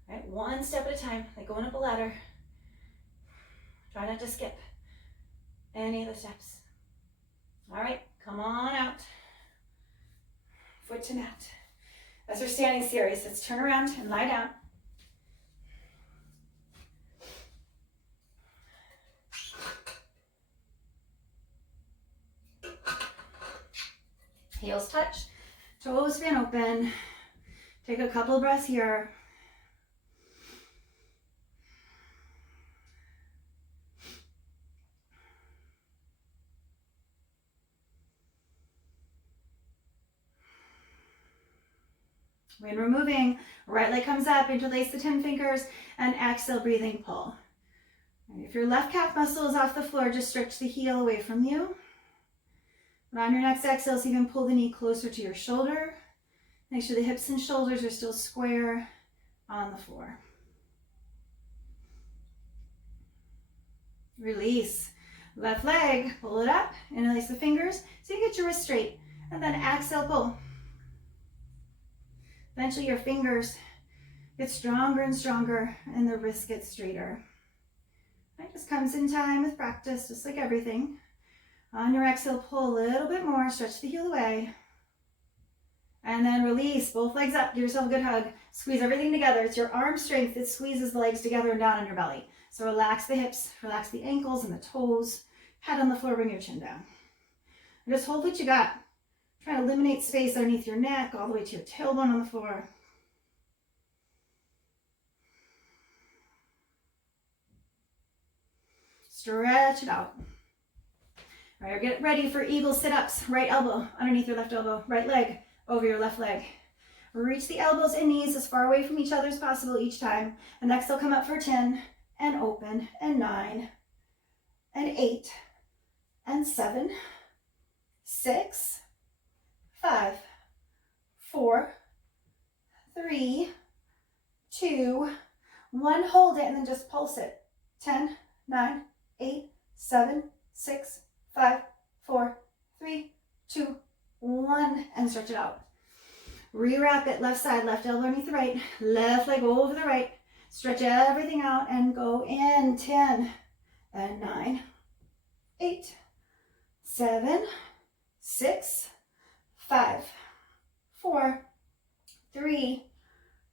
Right? One step at a time, like going up a ladder. Try not to skip any of the steps. All right, come on out. Foot to mat. That's our standing series. Let's turn around and lie down. Heels touch, toes fan open. Take a couple breaths here. When we're moving, right leg comes up, interlace the 10 fingers, and exhale, breathing, pull. And if your left calf muscle is off the floor, just stretch the heel away from you. And on your next exhale, so you can pull the knee closer to your shoulder. Make sure the hips and shoulders are still square on the floor. Release. Left leg, pull it up, interlace the fingers so you get your wrist straight. And then exhale, pull. Eventually your fingers get stronger and stronger and the wrist gets straighter. It just comes in time with practice, just like everything. On your exhale, pull a little bit more, stretch the heel away. And then release, both legs up, give yourself a good hug. Squeeze everything together. It's your arm strength that squeezes the legs together and down on your belly. So relax the hips, relax the ankles and the toes. Head on the floor, bring your chin down. And just hold what you got. Try to eliminate space underneath your neck, all the way to your tailbone on the floor. Stretch it out. All right, get ready for eagle sit-ups. Right elbow underneath your left elbow, right leg over your left leg. Reach the elbows and knees as far away from each other as possible each time. And next they'll come up for 10 and open and 9 and 8 and 7, 6, 5, 4, 3, 2, 1. Hold it and then just pulse it. 10, 9, 8, 7, 6, 5, 4, 3, 2, 1, and stretch it out. Rewrap it, left side, left elbow underneath the right, left leg over the right. Stretch everything out and go in. 10 and 9, 8, 7, 6, 5, 4, 3,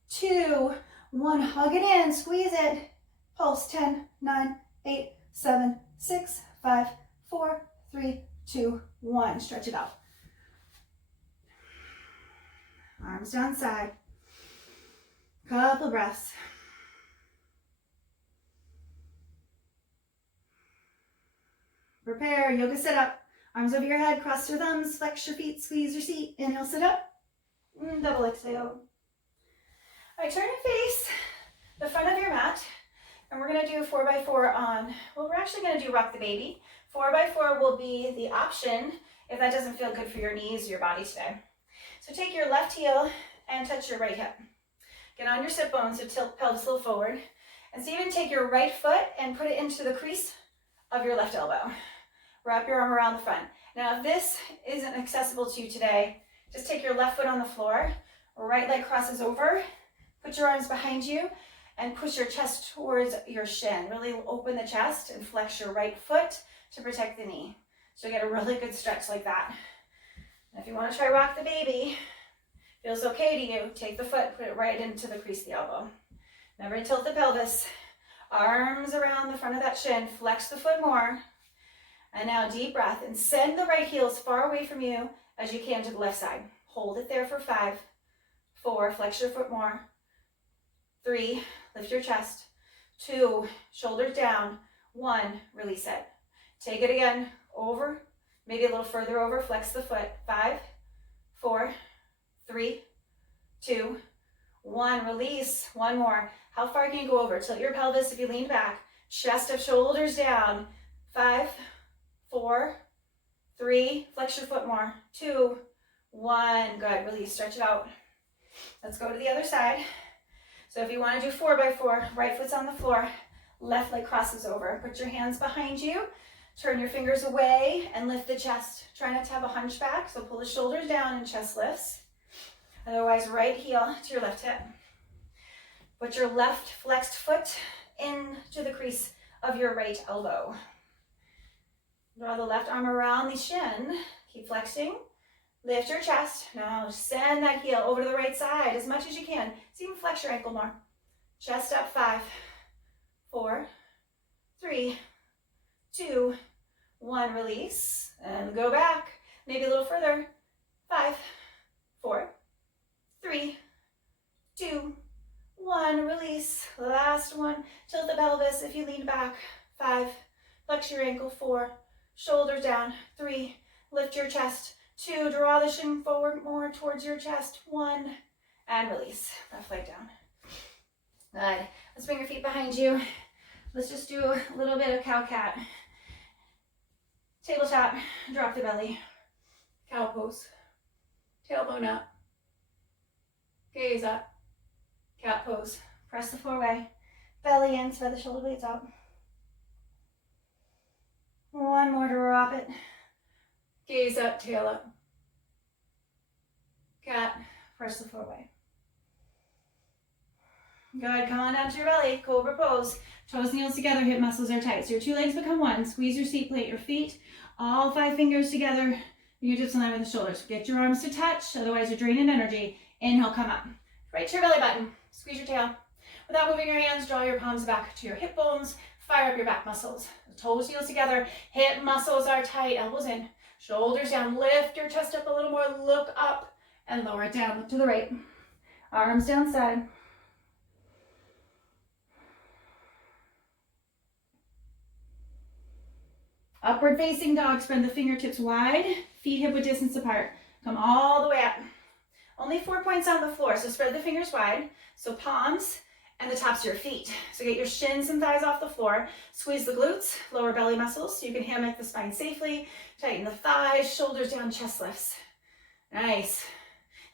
2, 1. Hug it in, squeeze it. Pulse. 10, 9, 8, 7, 6, 5, 4, 3, 2, 1. Stretch it out. Arms down side. Couple breaths. Prepare, yoga sit up. Arms over your head, cross your thumbs, flex your feet, squeeze your seat. Inhale, sit up. Double exhale. All right, turn and face the front of your mat. And we're going to do 4x4 on, well, we're actually going to do rock the baby. 4x4 will be the option if that doesn't feel good for your knees or your body today. So take your left heel and touch your right hip. Get on your sit bones, so tilt pelvis a little forward. And so even take your right foot and put it into the crease of your left elbow. Wrap your arm around the front. Now, if this isn't accessible to you today, just take your left foot on the floor, right leg crosses over, put your arms behind you, and push your chest towards your shin. Really open the chest and flex your right foot to protect the knee. So you get a really good stretch like that. And if you want to try rock the baby, feels okay to you, take the foot, put it right into the crease of the elbow. Remember to tilt the pelvis, arms around the front of that shin, flex the foot more. And now deep breath and send the right heel as far away from you as you can to the left side. Hold it there for 5, 4, flex your foot more. 3, lift your chest. 2, shoulders down. 1, release it. Take it again, over, maybe a little further over, flex the foot. 5, 4, 3, 2, 1, release. 1 more. How far can you go over? Tilt your pelvis if you lean back. Chest up, shoulders down. 5, 4, 3, flex your foot more. 2, 1, good, release, stretch it out. Let's go to the other side. So if you want to do 4x4, right foot's on the floor, left leg crosses over. Put your hands behind you, turn your fingers away and lift the chest. Try not to have a hunchback, so pull the shoulders down and chest lifts. Otherwise, right heel to your left hip. Put your left flexed foot into the crease of your right elbow. Draw the left arm around the shin. Keep flexing. Lift your chest. Now send that heel over to the right side as much as you can. So even flex your ankle more. Chest up. 5, 4, 3, 2, 1. Release. And go back. Maybe a little further. 5, 4, 3, 2, 1. Release. Last one. Tilt the pelvis if you lean back. 5. Flex your ankle. 4. Shoulders down. 3. Lift your chest. 2. Draw the shin forward more towards your chest. 1. and release. Left leg down. Good. Let's bring your feet behind you. Let's just do a little bit of cow-cat. Tabletop, drop the belly. Cow pose. Tailbone up. Gaze up. Cat pose. Press the floor away. Belly in, spread the shoulder blades out. One more to drop it. Gaze up, tail up. Cat, press the floor away. Good, come on down to your belly. Cobra pose. Toes and heels together, hip muscles are tight. So your two legs become one. Squeeze your seat plate, your feet, all 5 fingers together. Fingertips in line with the shoulders. Get your arms to touch, otherwise you're draining energy. Inhale, come up. Right to your belly button. Squeeze your tail. Without moving your hands, draw your palms back to your hip bones. Fire up your back muscles. Toes, heels together. Hip muscles are tight. Elbows in. Shoulders down. Lift your chest up a little more. Look up and lower it down. Look to the right. Arms down side. Upward facing dog. Spread the fingertips wide. Feet hip width distance apart. Come all the way up. Only 4 points on the floor, so spread the fingers wide. So palms and the tops of your feet. So get your shins and thighs off the floor. Squeeze the glutes, lower belly muscles, so you can hammock the spine safely. Tighten the thighs, shoulders down, chest lifts. Nice.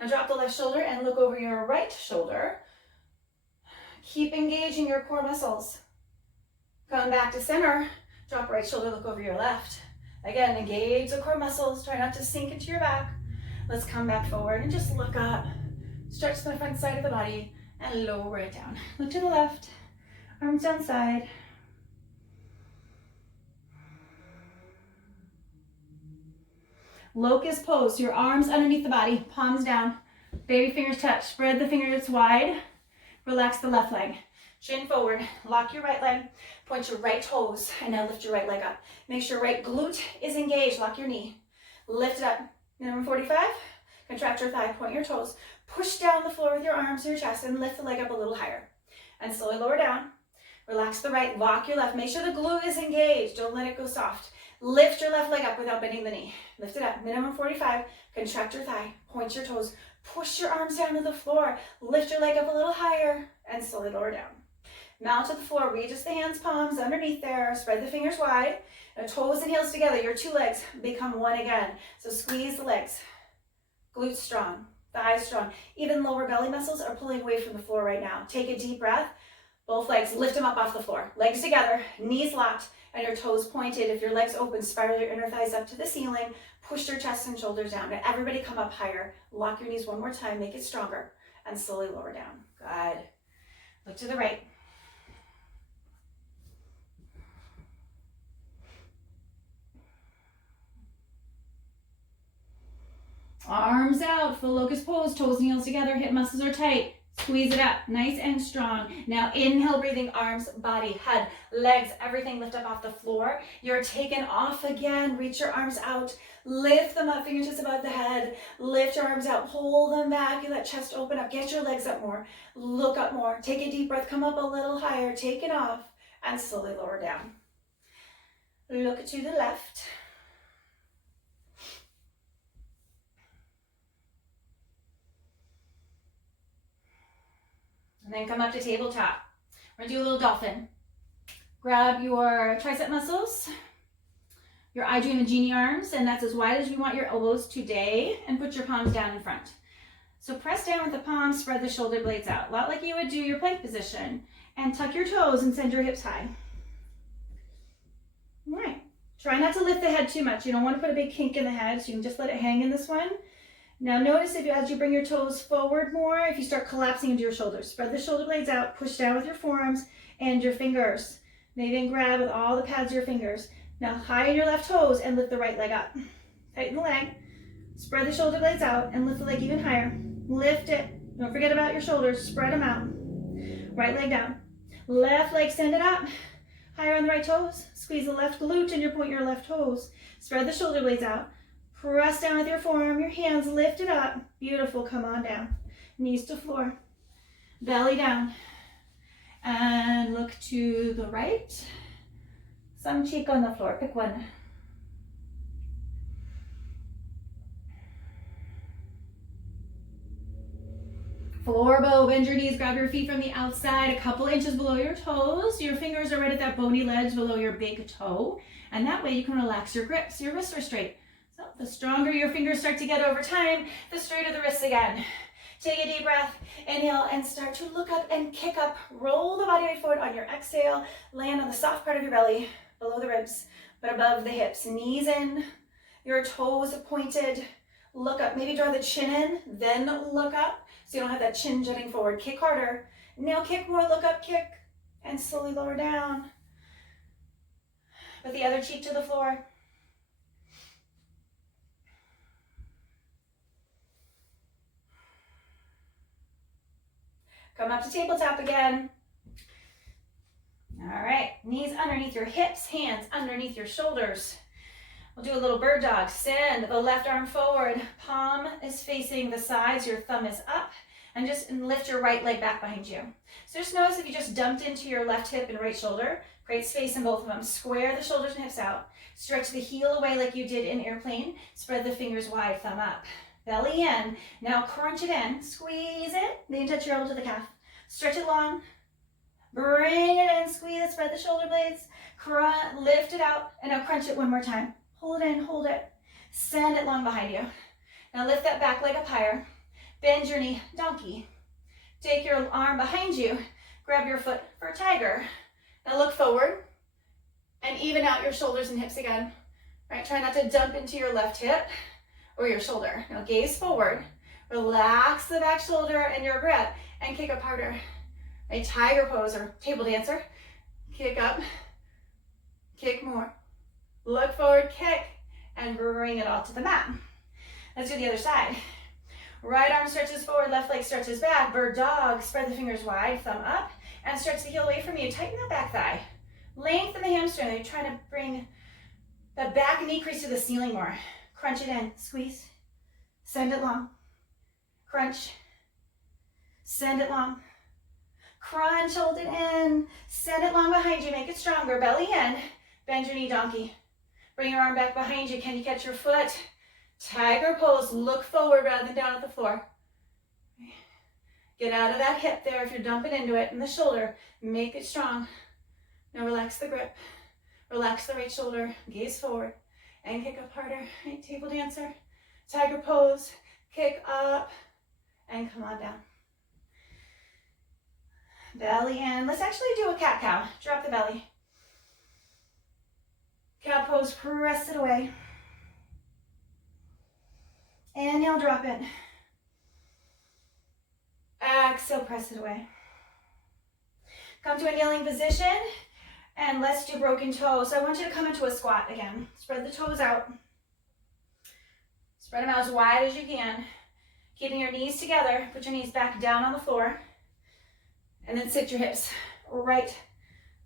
Now drop the left shoulder and look over your right shoulder. Keep engaging your core muscles. Come back to center. Drop right shoulder, look over your left. Again, engage the core muscles. Try not to sink into your back. Let's come back forward and just look up. Stretch the front side of the body and lower it down. Look to the left. Arms down side. Locust pose. Your arms underneath the body, palms down. Baby fingers touch. Spread the fingertips wide. Relax the left leg. Chin forward. Lock your right leg. Point your right toes. And now lift your right leg up. Make sure right glute is engaged. Lock your knee. Lift it up. Minimum 45. Contract your thigh. Point your toes. Push down the floor with your arms to your chest and lift the leg up a little higher. And slowly lower down. Relax the right. Lock your left. Make sure the glute is engaged. Don't let it go soft. Lift your left leg up without bending the knee. Lift it up. Minimum 45. Contract your thigh. Point your toes. Push your arms down to the floor. Lift your leg up a little higher and slowly lower down. Mount to the floor. Readjust the hands, palms underneath there. Spread the fingers wide. Now toes and heels together. Your two legs become one again. So squeeze the legs. Glutes strong. Thighs strong. Even lower belly muscles are pulling away from the floor right now. Take a deep breath. Both legs, lift them up off the floor. Legs together, knees locked, and your toes pointed. If your legs open, spiral your inner thighs up to the ceiling. Push your chest and shoulders down. And everybody come up higher. Lock your knees one more time. Make it stronger. And slowly lower down. Good. Look to the right. Arms out, full locust pose, toes and heels together, hip muscles are tight. Squeeze it up, nice and strong. Now inhale, breathing, arms, body, head, legs, everything lift up off the floor. You're taken off again. Reach your arms out, lift them up, fingertips above the head. Lift your arms out, pull them back, you let chest open up. Get your legs up more, look up more. Take a deep breath, come up a little higher, take it off, and slowly lower down. Look to the left. And then come up to tabletop. We're gonna do a little dolphin. Grab your tricep muscles, your I dream and genie arms, and that's as wide as you want your elbows today, and put your palms down in front. So press down with the palms, spread the shoulder blades out, a lot like you would do your plank position, and tuck your toes and send your hips high. All right, try not to lift the head too much. You don't want to put a big kink in the head, so you can just let it hang in this one. Now notice if as you bring your toes forward more, if you start collapsing into your shoulders, spread the shoulder blades out, push down with your forearms and your fingers. Maybe then grab with all the pads of your fingers. Now high in your left toes and lift the right leg up. Tighten the leg, spread the shoulder blades out and lift the leg even higher. Lift it, don't forget about your shoulders, spread them out. Right leg down, left leg send it up. Higher on the right toes, squeeze the left glute and point your left toes. Spread the shoulder blades out. Press down with your forearm, your hands lift it up. Beautiful, come on down. Knees to floor, belly down. And look to the right. Some cheek on the floor, pick one. Floor bow, bend your knees, grab your feet from the outside, a couple inches below your toes. Your fingers are right at that bony ledge below your big toe. And that way you can relax your grips, your wrists are straight. So the stronger your fingers start to get over time, the straighter the wrists again. Take a deep breath, inhale, and start to look up and kick up. Roll the body weight forward on your exhale. Land on the soft part of your belly, below the ribs, but above the hips. Knees in, your toes pointed. Look up, maybe draw the chin in, then look up, so you don't have that chin jutting forward. Kick harder. Now kick more, look up, kick, and slowly lower down. With the other cheek to the floor. Come up to tabletop again. All right, knees underneath your hips, hands underneath your shoulders. We'll do a little bird dog. Send the left arm forward. Palm is facing the sides, your thumb is up, and just lift your right leg back behind you. So just notice if you just dumped into your left hip and right shoulder, create space in both of them. Square the shoulders and hips out. Stretch the heel away like you did in airplane. Spread the fingers wide, thumb up. Belly in. Now crunch it in. Squeeze it. Then touch your elbow to the calf. Stretch it long. Bring it in. Squeeze it. Spread the shoulder blades. Lift it out. And now crunch it one more time. Hold it in. Hold it. Send it long behind you. Now lift that back leg up higher. Bend your knee. Donkey. Take your arm behind you. Grab your foot for tiger. Now look forward. And even out your shoulders and hips again. Right, try not to dump into your left hip or your shoulder. Now gaze forward. Relax the back shoulder and your grip and kick up harder. A tiger pose or table dancer. Kick up, kick more. Look forward, kick, and bring it all to the mat. Let's do the other side. Right arm stretches forward, left leg stretches back. Bird dog, spread the fingers wide, thumb up, and stretch the heel away from you. Tighten that back thigh. Lengthen the hamstring. You're trying to bring the back knee crease to the ceiling more. Crunch it in, squeeze, send it long. Crunch, send it long. Crunch, hold it in, send it long behind you, make it stronger. Belly in, bend your knee, donkey. Bring your arm back behind you. Can you catch your foot? Tiger pose, look forward rather than down at the floor. Get out of that hip there if you're dumping into it, and the shoulder, make it strong. Now relax the grip, relax the right shoulder, gaze forward, and kick up harder. Right, table dancer, tiger pose, kick up, and come on down. Belly in. Let's actually do a cat cow. Drop the belly. Cow pose, press it away. Inhale, drop it. Exhale, press it away. Come to a kneeling position, and let's do broken toes. So I want you to come into a squat again. Spread the toes out. Spread them out as wide as you can. Keeping your knees together. Put your knees back down on the floor. And then sit your hips right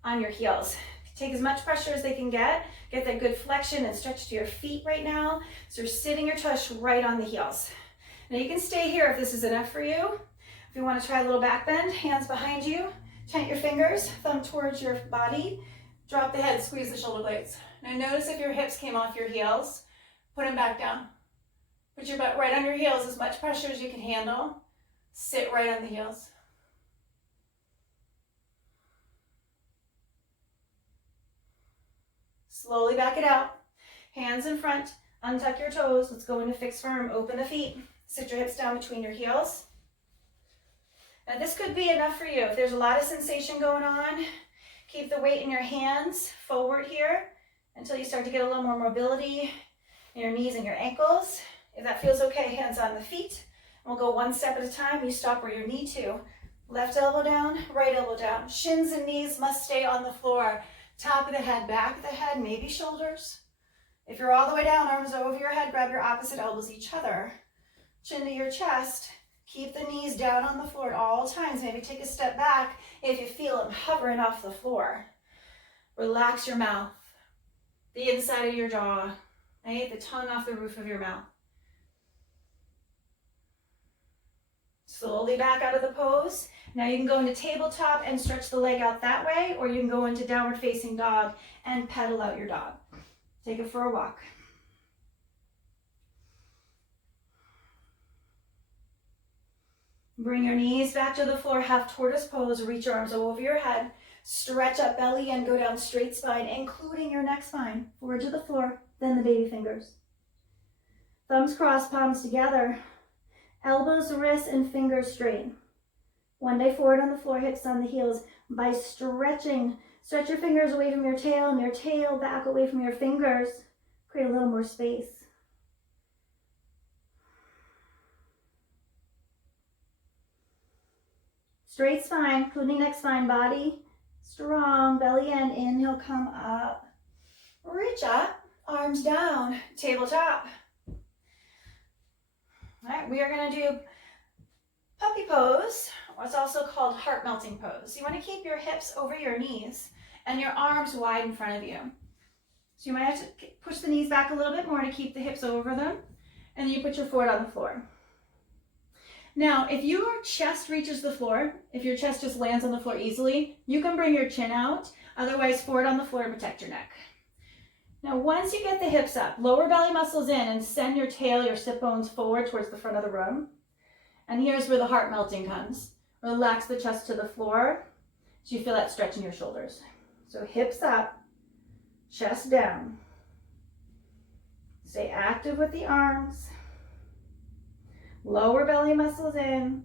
on your heels. Take as much pressure as they can get. Get that good flexion and stretch to your feet right now. So you're sitting your tush right on the heels. Now you can stay here if this is enough for you. If you want to try a little back bend, hands behind you. Tighten your fingers, thumb towards your body. Drop the head, squeeze the shoulder blades. Now notice if your hips came off your heels, put them back down. Put your butt right on your heels, as much pressure as you can handle. Sit right on the heels. Slowly back it out. Hands in front, untuck your toes. Let's go into fixed firm, open the feet. Sit your hips down between your heels. Now this could be enough for you. If there's a lot of sensation going on, keep the weight in your hands forward here until you start to get a little more mobility in your knees and your ankles. If that feels okay, hands on the feet. We'll go one step at a time. You stop where you need to. Left elbow down, right elbow down. Shins and knees must stay on the floor. Top of the head, back of the head, maybe shoulders. If you're all the way down, arms over your head, grab your opposite elbows each other. Chin to your chest. Keep the knees down on the floor at all times. Maybe take a step back if you feel them hovering off the floor. Relax your mouth, the inside of your jaw, right? The tongue off the roof of your mouth. Slowly back out of the pose. Now you can go into tabletop and stretch the leg out that way, or you can go into downward facing dog and pedal out your dog. Take it for a walk. Bring your knees back to the floor, half tortoise pose. Reach your arms over your head. Stretch up belly and go down straight spine, including your neck spine. Forward to the floor, then the baby fingers. Thumbs crossed, palms together. Elbows, wrists, and fingers straight. One day forward on the floor, hips on the heels. By stretching, stretch your fingers away from your tail and your tail back away from your fingers. Create a little more space. Straight spine, including neck spine, body strong, belly in. Inhale, come up. Reach up, arms down, tabletop. All right, we are going to do puppy pose, what's also called heart melting pose. You want to keep your hips over your knees and your arms wide in front of you. So you might have to push the knees back a little bit more to keep the hips over them, and then you put your foot on the floor. Now, if your chest reaches the floor, if your chest just lands on the floor easily, you can bring your chin out. Otherwise, forward on the floor to protect your neck. Now, once you get the hips up, lower belly muscles in and send your tail, your sit bones forward towards the front of the room. And here's where the heart melting comes. Relax the chest to the floor so you feel that stretch in your shoulders. So hips up, chest down. Stay active with the arms. Lower belly muscles in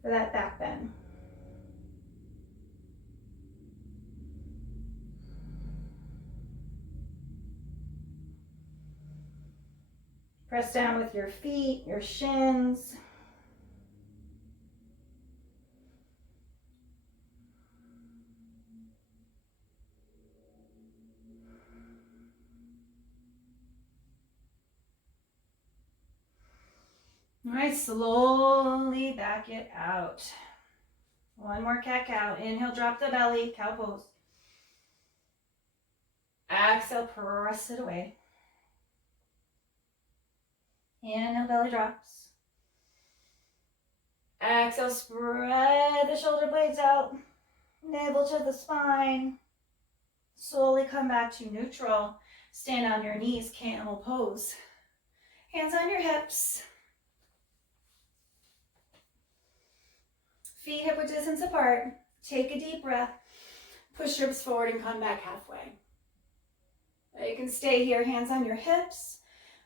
for that back bend. Press down with your feet, your shins. All right, slowly back it out. One more cat-cow. Inhale, drop the belly, cow pose. Exhale, press it away. Inhale, belly drops. Exhale, spread the shoulder blades out. Navel to the spine. Slowly come back to neutral. Stand on your knees, camel pose. Hands on your hips. Feet hip width distance apart. Take a deep breath. Push your hips forward and come back halfway. You can stay here, hands on your hips.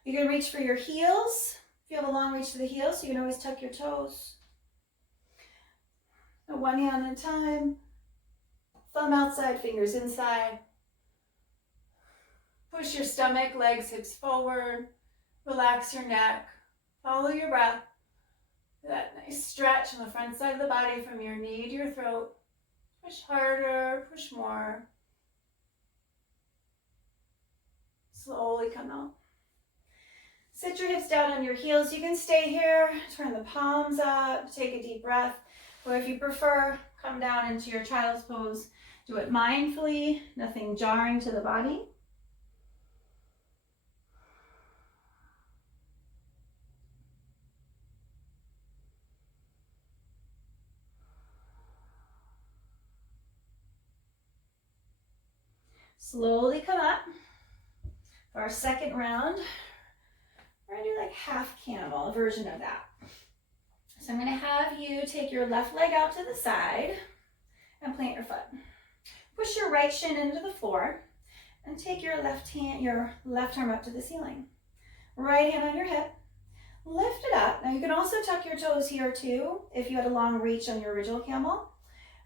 You can reach for your heels. If you have a long reach to the heels, you can always tuck your toes. One hand at a time. Thumb outside, fingers inside. Push your stomach, legs, hips forward. Relax your neck. Follow your breath. That nice stretch on the front side of the body from your knee to your throat. Push harder, push more. Slowly come out. Sit your hips down on your heels. You can stay here, turn the palms up, take a deep breath. Or if you prefer, come down into your child's pose. Do it mindfully, nothing jarring to the body. Slowly come up. For our second round, we're going to do like half camel, a version of that. So I'm going to have you take your left leg out to the side and plant your foot. Push your right shin into the floor and take your left arm up to the ceiling. Right hand on your hip. Lift it up. Now you can also tuck your toes here too if you had a long reach on your original camel,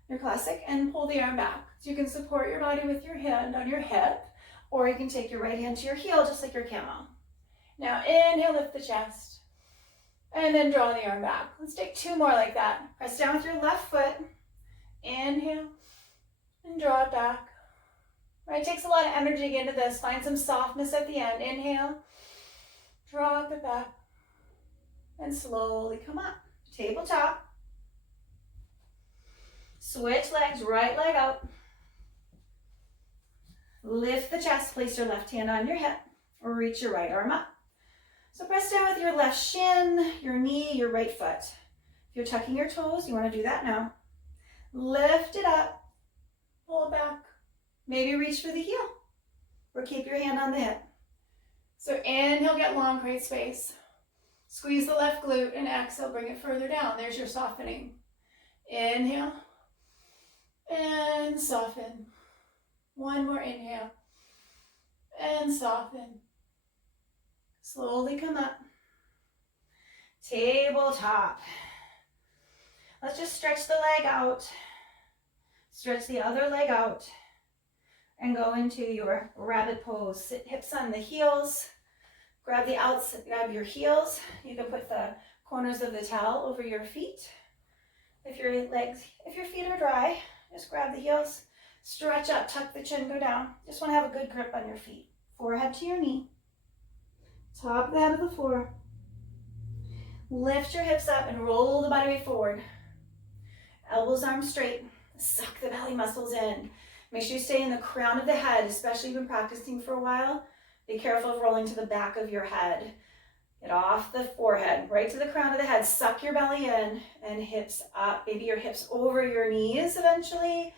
your classic, and pull the arm back. So you can support your body with your hand on your hip, or you can take your right hand to your heel just like your camel. Now inhale, lift the chest, and then draw the arm back. Let's take two more like that. Press down with your left foot. Inhale, and draw it back. Right, it takes a lot of energy to get into this. Find some softness at the end. Inhale, drop it back, and slowly come up. Tabletop. Switch legs, right leg out. Lift the chest, place your left hand on your hip, or reach your right arm up. So press down with your left shin, your knee, your right foot. If you're tucking your toes, you want to do that now. Lift it up, pull it back. Maybe reach for the heel, or keep your hand on the hip. So inhale, get long, create space. Squeeze the left glute and exhale, bring it further down. There's your softening. Inhale and soften. One more inhale and soften. Slowly come up. Tabletop. Let's just stretch the leg out. Stretch the other leg out and go into your rabbit pose. Sit hips on the heels. Grab the outside, grab your heels. You can put the corners of the towel over your feet. If your feet are dry, just grab the heels. Stretch up, tuck the chin, go down. Just want to have a good grip on your feet. Forehead to your knee. Top of the head of the floor. Lift your hips up and roll the body weight forward. Elbows, arms straight. Suck the belly muscles in. Make sure you stay in the crown of the head, especially if you've been practicing for a while. Be careful of rolling to the back of your head. Get off the forehead, right to the crown of the head. Suck your belly in and hips up. Maybe your hips over your knees eventually.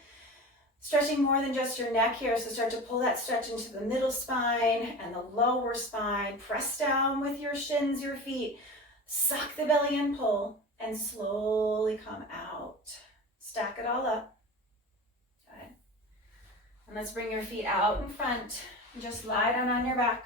Stretching more than just your neck here, so start to pull that stretch into the middle spine and the lower spine. Press down with your shins, your feet. Suck the belly in, pull, and slowly come out. Stack it all up. Good. And let's bring your feet out in front. Just lie down on your back.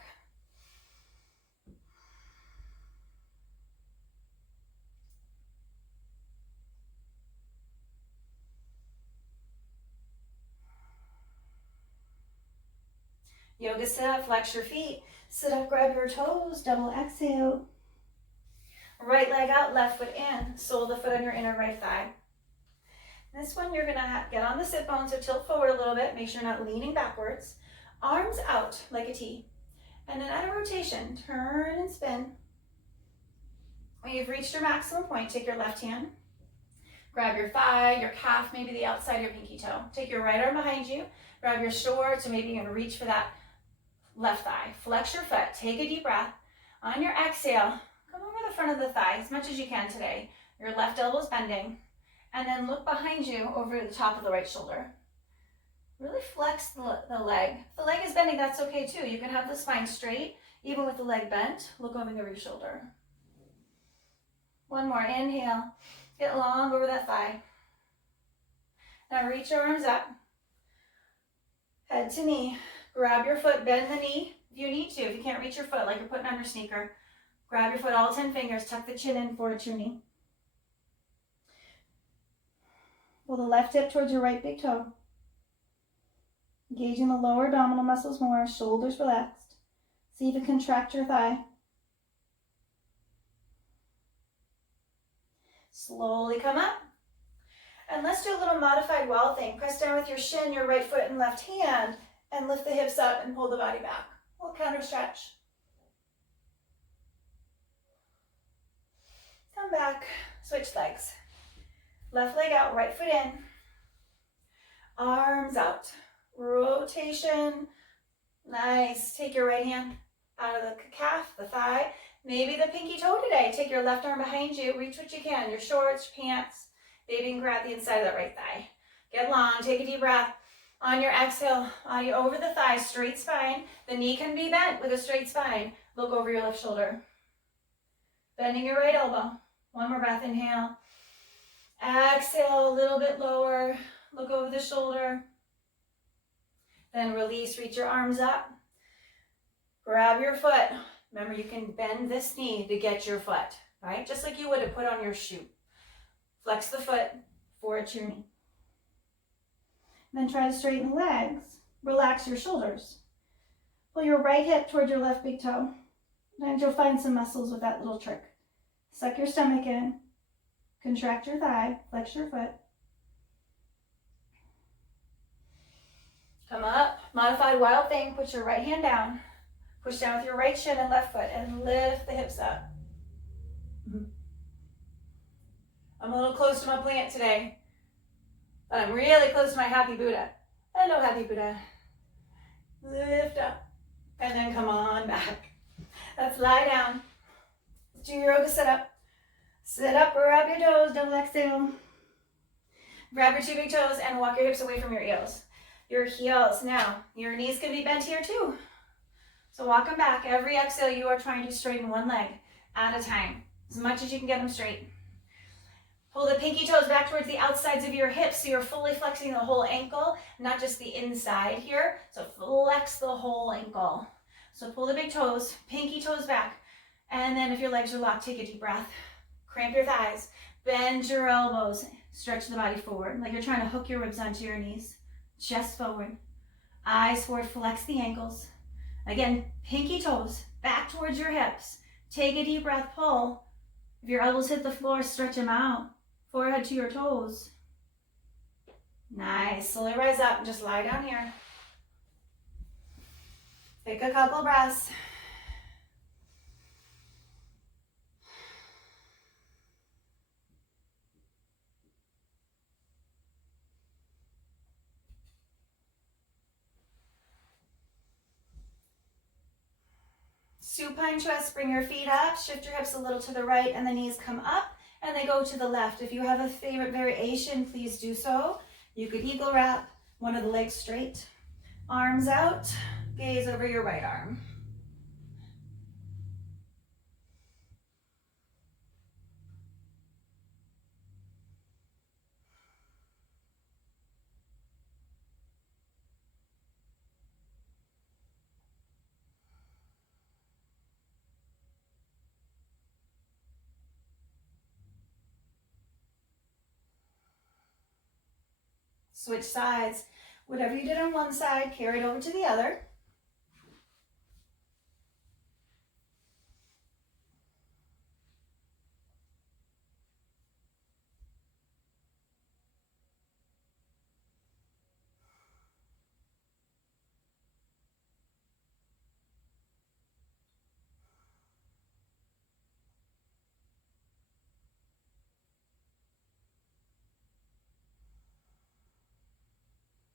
Yoga sit up, flex your feet. Sit up, grab your toes, double exhale. Right leg out, left foot in. Sole the foot on your inner right thigh. This one you're gonna get on the sit bones, so tilt forward a little bit. Make sure you're not leaning backwards. Arms out like a T. And then at a rotation, turn and spin. When you've reached your maximum point, take your left hand. Grab your thigh, your calf, maybe the outside of your pinky toe. Take your right arm behind you. Grab your short, so maybe you're gonna reach for that left thigh. Flex your foot, take a deep breath. On your exhale, come over the front of the thigh as much as you can today. Your left elbow's bending. And then look behind you over the top of the right shoulder. Really flex the leg. If the leg is bending, that's okay too. You can have the spine straight, even with the leg bent. Look over your shoulder. One more, inhale. Get long over that thigh. Now reach your arms up. Head to knee. Grab your foot, bend the knee if you need to. If you can't reach your foot, like you're putting on your sneaker, grab your foot, all 10 fingers, tuck the chin in forward to your knee. Pull the left hip towards your right big toe. Engaging the lower abdominal muscles more, shoulders relaxed. See if you can contract your thigh. Slowly come up. And let's do a little modified wall thing. Press down with your shin, your right foot and left hand, and lift the hips up and pull the body back. We'll counter stretch. Come back, switch legs. Left leg out, right foot in. Arms out. Rotation. Nice. Take your right hand out of the calf, the thigh. Maybe the pinky toe today. Take your left arm behind you. Reach what you can. Your shorts, your pants. Maybe you can grab the inside of that right thigh. Get long. Take a deep breath. On your exhale, body over the thigh, straight spine. The knee can be bent with a straight spine. Look over your left shoulder. Bending your right elbow. One more breath. Inhale. Exhale a little bit lower. Look over the shoulder. Then release, reach your arms up. Grab your foot. Remember, you can bend this knee to get your foot, right? Just like you would have put on your shoe. Flex the foot forward to your knee. Then try to straighten the legs. Relax your shoulders. Pull your right hip toward your left big toe. And you'll find some muscles with that little trick. Suck your stomach in. Contract your thigh, flex your foot. Come up, modified wild thing, put your right hand down. Push down with your right shin and left foot and lift the hips up. I'm a little close to my plant today, but I'm really close to my happy Buddha. Hello, happy Buddha. Lift up and then come on back. Let's lie down. Let's do your yoga sit up. Sit up, grab your toes, double exhale. Grab your two big toes and walk your hips away from your heels. Your heels. Now, your knees can be bent here too. So walk them back. Every exhale, you are trying to straighten one leg. at a time, as much as you can get them straight. Pull the pinky toes back towards the outsides of your hips so you're fully flexing the whole ankle, not just the inside here. So flex the whole ankle. So pull the big toes, pinky toes back. And then if your legs are locked, take a deep breath. Cramp your thighs. Bend your elbows. Stretch the body forward like you're trying to hook your ribs onto your knees. Chest forward. Eyes forward. Flex the ankles. Again, pinky toes back towards your hips. Take a deep breath. Pull. If your elbows hit the floor, stretch them out. Forehead to your toes. Nice. Slowly rise up and just lie down here. Take a couple breaths. Supine twist, bring your feet up, shift your hips a little to the right and the knees come up and they go to the left. If you have a favorite variation, please do so. You could eagle wrap, one of the legs straight, arms out, gaze over your right arm. Switch sides. Whatever you did on one side, carry it over to the other.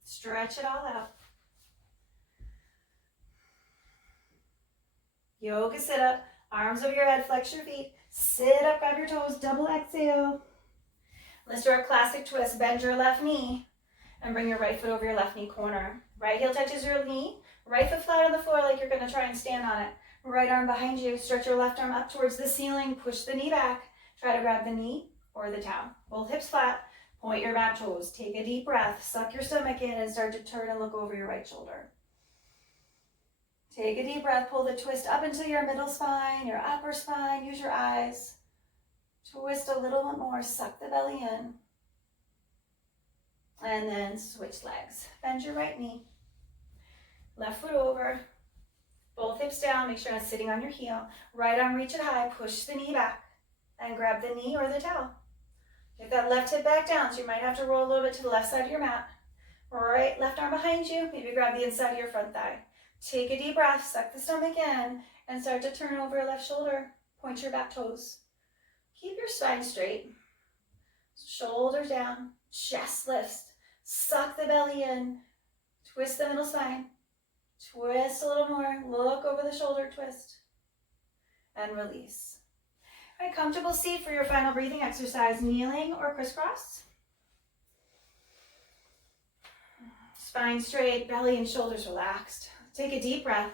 Stretch it all out. Yoga sit up, arms over your head, flex your feet, sit up, grab your toes, double exhale. Let's do our classic twist. Bend your left knee and bring your right foot over your left knee corner. Right heel touches your knee, right foot flat on the floor like you're gonna try and stand on it. Right arm behind you, stretch your left arm up towards the ceiling, push the knee back, try to grab the knee or the towel. Both hips flat. Point your back toes. Take a deep breath. Suck your stomach in and start to turn and look over your right shoulder. Take a deep breath. Pull the twist up into your middle spine, your upper spine. Use your eyes. Twist a little bit more. Suck the belly in. And then switch legs. Bend your right knee. Left foot over. Both hips down. Make sure you're not sitting on your heel. Right arm reach it high. Push the knee back. And grab the knee or the towel. Get that left hip back down, so you might have to roll a little bit to the left side of your mat. Right, left arm behind you, maybe grab the inside of your front thigh. Take a deep breath, suck the stomach in, and start to turn over your left shoulder. Point your back toes. Keep your spine straight. Shoulders down, chest lifts. Suck the belly in, twist the middle spine. Twist a little more, look over the shoulder, twist. And release. All right, comfortable seat for your final breathing exercise, kneeling or crisscross. Spine straight, belly and shoulders relaxed. Take a deep breath.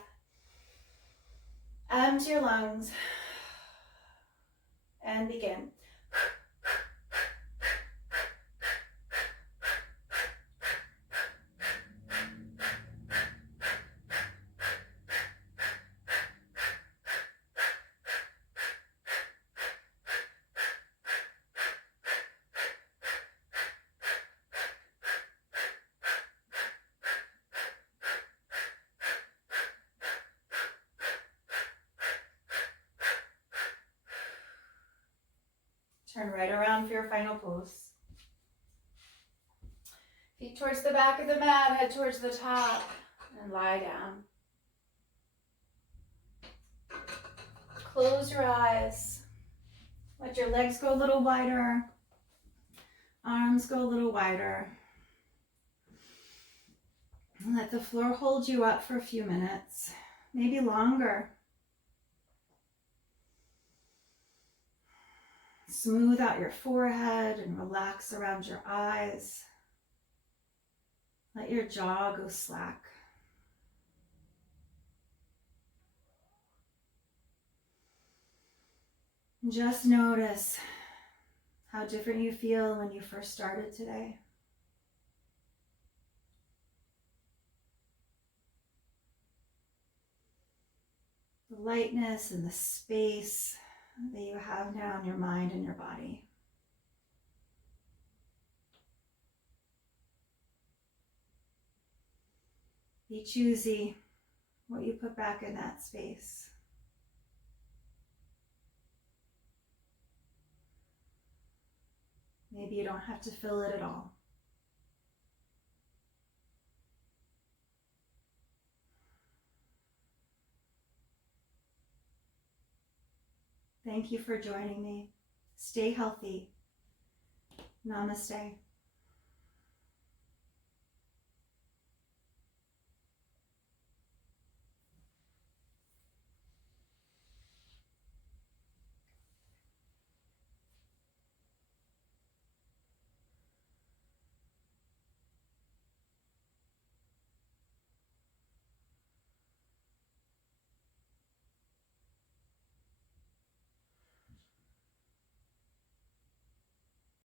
Empty your lungs. And begin. Turn right around for your final pose. Feet towards the back of the mat, head towards the top, and lie down. Close your eyes. Let your legs go a little wider. Arms go a little wider. And let the floor hold you up for a few minutes, maybe longer. Smooth out your forehead and relax around your eyes. Let your jaw go slack. And just notice how different you feel when you first started today. The lightness and the space that you have now in your mind and your body. Be choosy what you put back in that space. Maybe you don't have to fill it at all. Thank you for joining me. Stay healthy. Namaste.